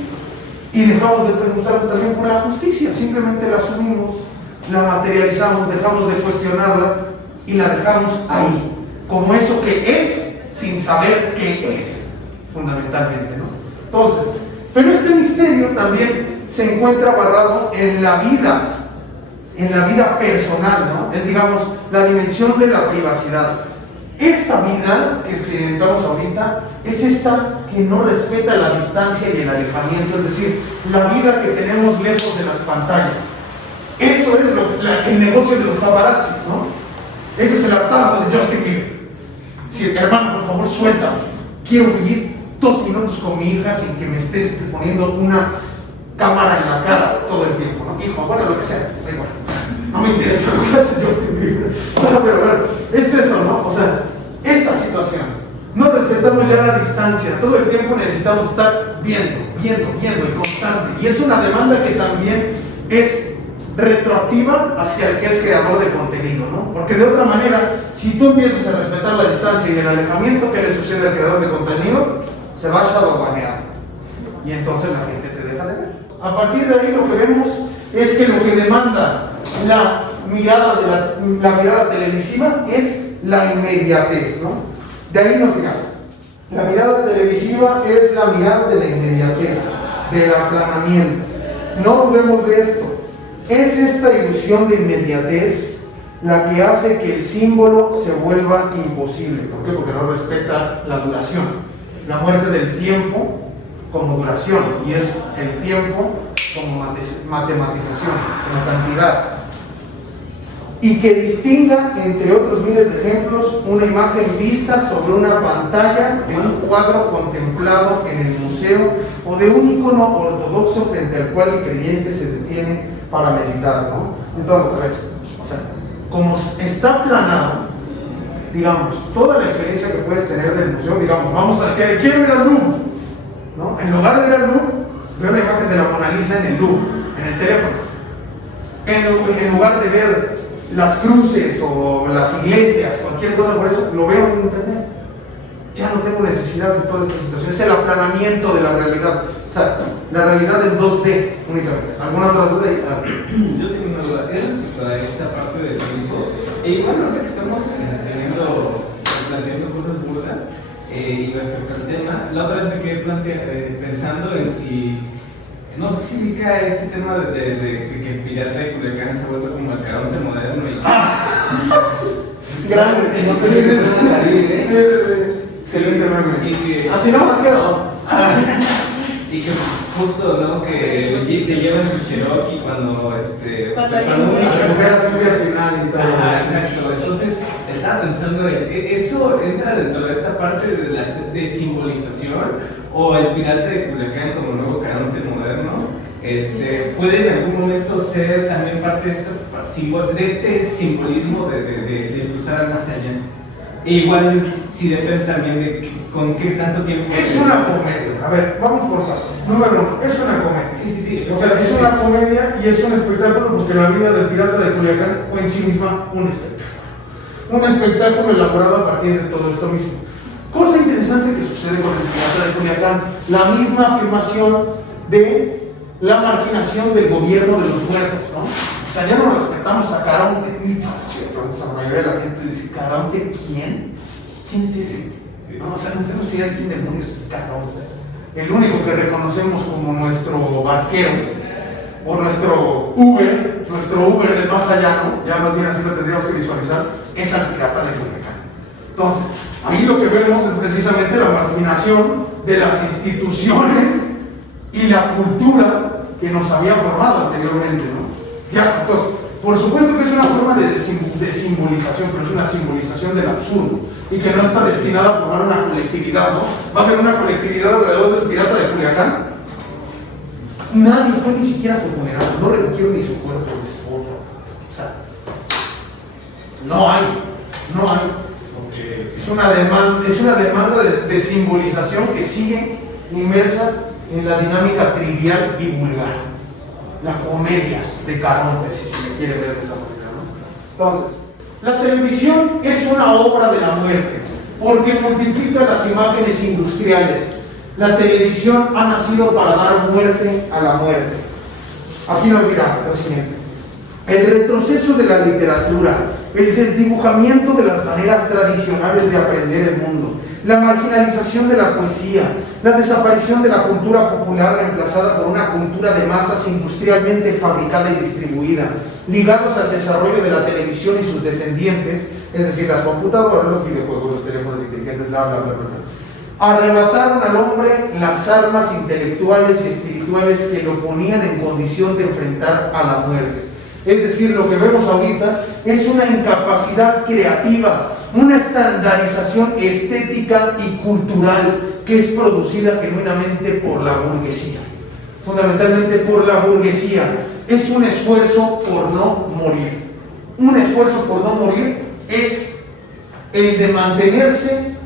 Y dejamos de preguntar también por la justicia. Simplemente la asumimos, la materializamos, dejamos de cuestionarla y la dejamos ahí, como eso que es, sin saber qué es, fundamentalmente, ¿no? Entonces, pero este misterio también se encuentra barrado en la vida personal, ¿no? Es, digamos, la dimensión de la privacidad. Esta vida que experimentamos ahorita es esta que no respeta la distancia y el alejamiento, es decir, la vida que tenemos lejos de las pantallas. Eso es el negocio de los paparazzis, ¿no? Ese es el hartazgo de Justin Bieber. Sí, hermano, por favor, suéltame. Quiero vivir 2 minutos con mi hija sin que me estés poniendo una cámara en la cara todo el tiempo, ¿no? Hijo, bueno, lo que sea, da igual. No me interesa lo que hace Justin Bieber. Bueno, es eso, ¿no? O sea, esa situación. No respetamos ya la distancia. Todo el tiempo necesitamos estar viendo y constante. Y es una demanda que también es retroactiva hacia el que es creador de contenido, ¿no? Porque de otra manera, si tú empiezas a respetar la distancia y el alejamiento, ¿qué le sucede al creador de contenido? Se va a shadowbanear. Y entonces la gente te deja de ver. A partir de ahí lo que vemos es que lo que demanda la mirada televisiva es la inmediatez, ¿no? De ahí nos digamos. La mirada televisiva es la mirada de la inmediatez, del aplanamiento. No dudemos de esto. Es esta ilusión de inmediatez la que hace que el símbolo se vuelva imposible. ¿Por qué? Porque no respeta la duración. La muerte del tiempo como duración, y es el tiempo como matematización, como cantidad. Y que distinga, entre otros miles de ejemplos, una imagen vista sobre una pantalla de un cuadro contemplado en el museo o de un icono ortodoxo frente al cual el creyente se detiene para meditar, ¿no? Entonces, a ver, o sea, como está planado, digamos, toda la experiencia que puedes tener del museo, digamos, vamos a, quiero ir al Louvre, ¿no? En lugar de ir al Louvre, veo la imagen de la Mona Lisa en el Louvre, en el teléfono. En lugar de ver las cruces o las iglesias, cualquier cosa por eso, lo veo en internet. Ya no tengo necesidad de toda esta situación. Es el aplanamiento de la realidad. O sea, la realidad en 2D únicamente. ¿Alguna otra duda? Yo tengo una duda. Es respecto a esta parte del tiempo. Igual ahorita que estamos planteando cosas burdas y respecto al tema, la otra vez me quedé pensando en si no sé si indica este tema de que el pirata de Culiacán se ha vuelto como el Caronte moderno y grande, no te tienes que salir, ¿eh? Sí. Excelente meme. Así no más quedó. Y que justo, ¿no? Que te llevan su Cherokee cuando esperas un día final y todo. Ajá, exacto. Entonces, estaba pensando, ¿eso entra dentro de esta parte de simbolización? ¿O el pirata de Culiacán como nuevo Caronte moderno puede en algún momento ser también parte de este simbolismo de cruzar más allá? E igual, si depende también de con qué tanto tiempo... Es una comedia. A ver, vamos por partes. Número 1, es una comedia. Sí. O sea, es una comedia y es un espectáculo porque la vida del pirata de Culiacán fue en sí misma un espectáculo. un espectáculo elaborado a partir de todo esto mismo. Cosa interesante que sucede con el pirata de Culiacán, la misma afirmación de la marginación del gobierno de los muertos, ¿no? O sea, ya no respetamos a Caronte, ni la mayoría de la gente dice, ¿Caronte quién? ¿Quién es ese? No, o sea, no tenemos idea de quién demonios es Caronte. El único que reconocemos como nuestro barquero, o nuestro Uber del más allá, ¿no? Ya más bien así lo tendríamos que visualizar, es al pirata de Culiacán. Entonces, ahí lo que vemos es precisamente la marginación de las instituciones y la cultura que nos había formado anteriormente, ¿no? Ya, entonces, por supuesto que es una forma de simbolización, pero es una simbolización del absurdo y que no está destinada a formar una colectividad, ¿no? Va a haber una colectividad alrededor del pirata de Culiacán. Nadie fue ni siquiera a su funeral, no recogió ni su cuerpo ni su foto. O sea, no hay. Es una demanda de simbolización que sigue inmersa en la dinámica trivial y vulgar. La comedia de Caronte, si se me quiere ver de esa manera, ¿no? Entonces, la televisión es una obra de la muerte, porque multiplica las imágenes industriales. La televisión ha nacido para dar muerte a la muerte. Aquí nos dirá lo siguiente: el retroceso de la literatura, el desdibujamiento de las maneras tradicionales de aprender el mundo, la marginalización de la poesía, la desaparición de la cultura popular reemplazada por una cultura de masas industrialmente fabricada y distribuida, ligados al desarrollo de la televisión y sus descendientes, es decir, las computadoras, los videojuegos, los teléfonos inteligentes, bla, bla, bla, bla, arrebataron al hombre las armas intelectuales y espirituales que lo ponían en condición de enfrentar a la muerte. Es decir, lo que vemos ahorita es una incapacidad creativa, una estandarización estética y cultural que es producida genuinamente por la burguesía, fundamentalmente por la burguesía. Es un esfuerzo por no morir. Un esfuerzo por no morir es el de mantenerse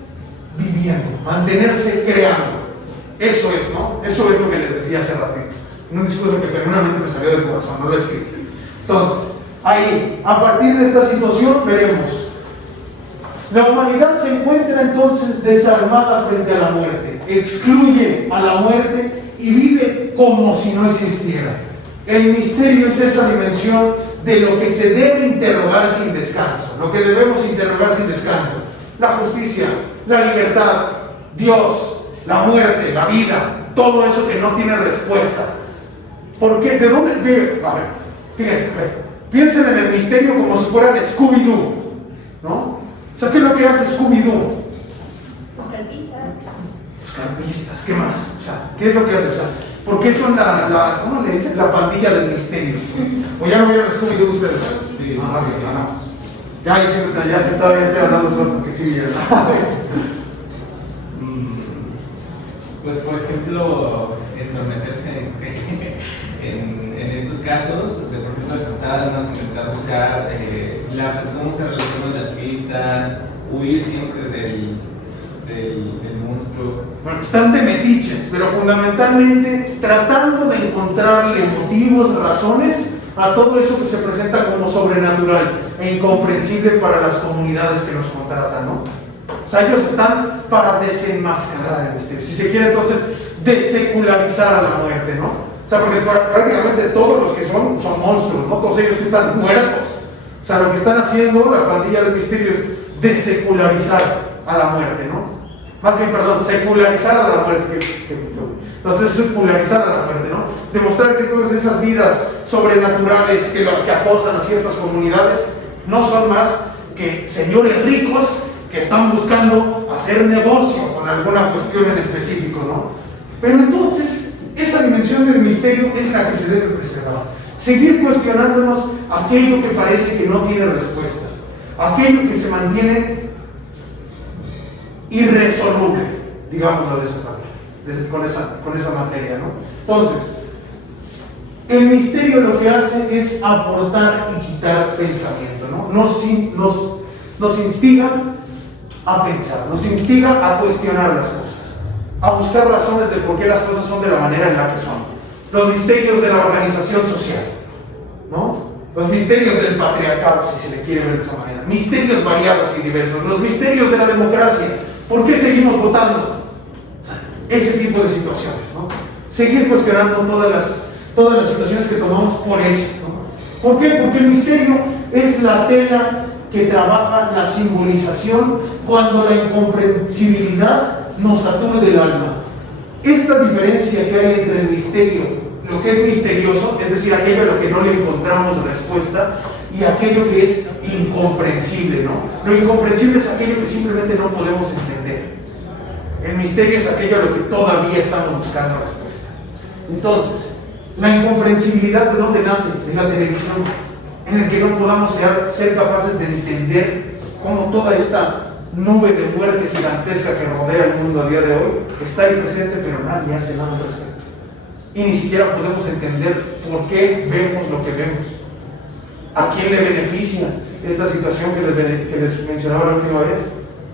viviendo, mantenerse creando. Eso es, ¿no? Eso es lo que les decía hace ratito. Un discurso que genuinamente me salió del corazón, no lo escribí. Entonces, ahí, a partir de esta situación, veremos. La humanidad se encuentra entonces desarmada frente a la muerte, excluye a la muerte y vive como si no existiera. El misterio es esa dimensión de lo que se debe interrogar sin descanso, lo que debemos interrogar sin descanso: la justicia, la libertad, Dios, la muerte, la vida, todo eso que no tiene respuesta. ¿Por qué? ¿De dónde? A ver, fíjense, piensen en el misterio como si fuera de Scooby-Doo, ¿no? O sea, ¿qué es lo que hace Scooby-Doo? Buscar pistas. Buscar pistas, ¿qué más? O sea, ¿qué es lo que hace? O sea, ¿por qué son ¿cómo le dicen? La pandilla del misterio. ¿O ya no vieron Scooby-Doo ustedes? Sí. Ya se está hablando cosas que sí vieron. Pues, por ejemplo, entrometerse en estos casos, de por ejemplo, intentar buscar cómo se relacionan las pistas, huir siempre del monstruo. Bueno, están de metiches, pero fundamentalmente tratando de encontrarle motivos, razones a todo eso que se presenta como sobrenatural e incomprensible para las comunidades que nos contratan, ¿no? O sea, ellos están para desenmascarar el misterio. Si se quiere, entonces, desecularizar a la muerte, ¿no? O sea, porque prácticamente todos los que son monstruos, ¿no? Todos ellos que están muertos. O sea, lo que están haciendo la pandilla del misterio es desecularizar a la muerte, ¿no? Más bien, perdón, secularizar a la muerte. Entonces, secularizar a la muerte, ¿no? Demostrar que todas esas vidas sobrenaturales que acosan a ciertas comunidades no son más que señores ricos que están buscando hacer negocio con alguna cuestión en específico, ¿no? Pero entonces, esa dimensión del misterio es la que se debe preservar. Seguir cuestionándonos aquello que parece que no tiene respuestas, aquello que se mantiene irresoluble, digámoslo de esa manera, con esa materia, ¿no? Entonces, el misterio lo que hace es aportar y quitar pensamiento, ¿no? Nos instiga a pensar, nos instiga a cuestionar las cosas, a buscar razones de por qué las cosas son de la manera en la que son. Los misterios de la organización social, ¿no? Los misterios del patriarcado, si se le quiere ver de esa manera. Misterios variados y diversos. Los misterios de la democracia. ¿Por qué seguimos votando? O sea, ese tipo de situaciones, ¿no? Seguir cuestionando todas las situaciones que tomamos por hechas, ¿no? ¿Por qué? Porque el misterio es la tela que trabaja la simbolización cuando la incomprensibilidad nos satura del alma. Esta diferencia que hay entre el misterio, lo que es misterioso, es decir, aquello a lo que no le encontramos respuesta, y aquello que es incomprensible, ¿no? Lo incomprensible es aquello que simplemente no podemos entender. El misterio es aquello a lo que todavía estamos buscando respuesta. Entonces, la incomprensibilidad, ¿de dónde nace? De la televisión, en el que no podamos ser capaces de entender cómo toda esta nube de muerte gigantesca que rodea el mundo a día de hoy está ahí presente, pero nadie hace nada al respecto. Y ni siquiera podemos entender por qué vemos lo que vemos. ¿A quién le beneficia esta situación que les mencionaba la última vez?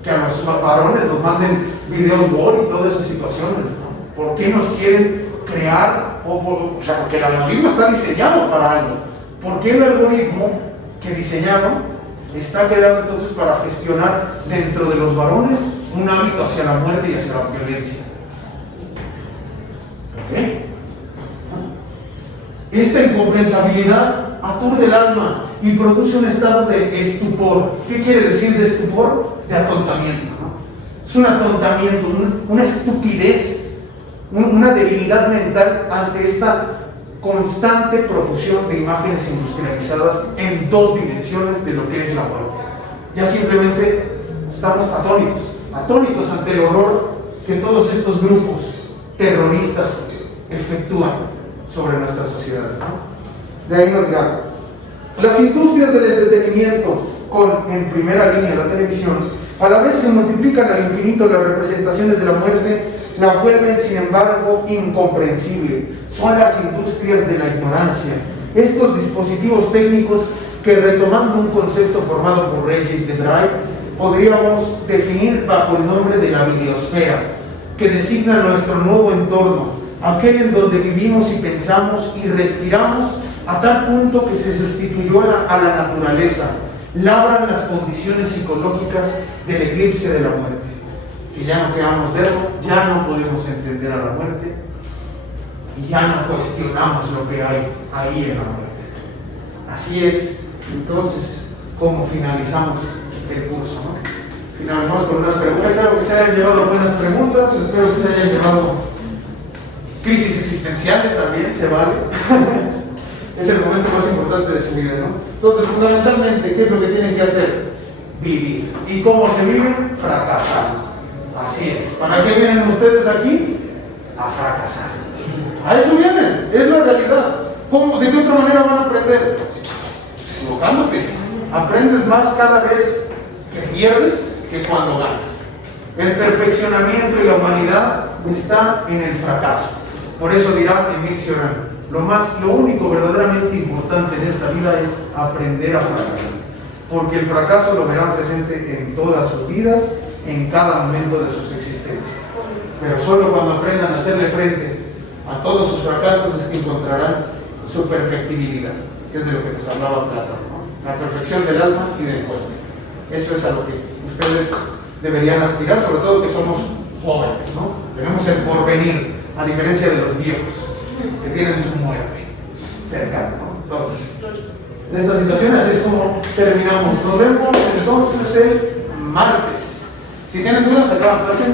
Que a los varones nos manden videos gore y todas esas situaciones, ¿no? ¿Por qué nos quieren crear? O sea, porque el algoritmo está diseñado para algo. ¿Por qué el algoritmo que diseñaron está creado entonces para gestionar dentro de los varones un hábito hacia la muerte y hacia la violencia? ¿Por qué? Esta incomprensibilidad aturde el alma y produce un estado de estupor. ¿Qué quiere decir de estupor? De atontamiento, ¿no? Es un atontamiento, una estupidez, una debilidad mental ante esta constante profusión de imágenes industrializadas en dos dimensiones de lo que es la muerte. Ya simplemente estamos atónitos ante el horror que todos estos grupos terroristas efectúan sobre nuestras sociedades, ¿no? De ahí nos dirá, las industrias del entretenimiento, con en primera línea la televisión, a la vez que multiplican al infinito las representaciones de la muerte, la vuelven sin embargo incomprensible. Son las industrias de la ignorancia, estos dispositivos técnicos que, retomando un concepto formado por Regis de Drive, podríamos definir bajo el nombre de la videosfera, que designa nuestro nuevo entorno, aquel en donde vivimos y pensamos y respiramos a tal punto que se sustituyó a la naturaleza, labran las condiciones psicológicas del eclipse de la muerte, que ya no queramos verlo, ya no podemos entender a la muerte y ya no cuestionamos lo que hay ahí en la muerte. Así es, entonces, como finalizamos el curso, ¿no? Finalizamos con unas preguntas. Espero que se hayan llevado buenas preguntas, espero que se hayan llevado crisis existenciales también, se vale. Es el momento más importante de su vida, ¿no? Entonces, fundamentalmente, ¿qué es lo que tienen que hacer? Vivir. ¿Y cómo se vive? Fracasar. Así es. ¿Para qué vienen ustedes aquí? A fracasar. A eso vienen, es la realidad. ¿Cómo? ¿De qué otra manera van a aprender? Pues equivocándote. Aprendes más cada vez que pierdes que cuando ganas. El perfeccionamiento y la humanidad está en el fracaso. Por eso dirá Emile Cioran, lo único verdaderamente importante en esta vida es aprender a fracasar, porque el fracaso lo verán presente en todas sus vidas, en cada momento de sus existencias. Pero solo cuando aprendan a hacerle frente a todos sus fracasos es que encontrarán su perfectibilidad, que es de lo que nos hablaba Platón, ¿no? La perfección del alma y del cuerpo. Eso es a lo que ustedes deberían aspirar, sobre todo que somos jóvenes, ¿no? Tenemos el porvenir, a diferencia de los viejos, que tienen su muerte cerca, ¿no? Entonces, en esta situación así es como terminamos. Nos vemos entonces el martes. Si tienen dudas, acaban clase.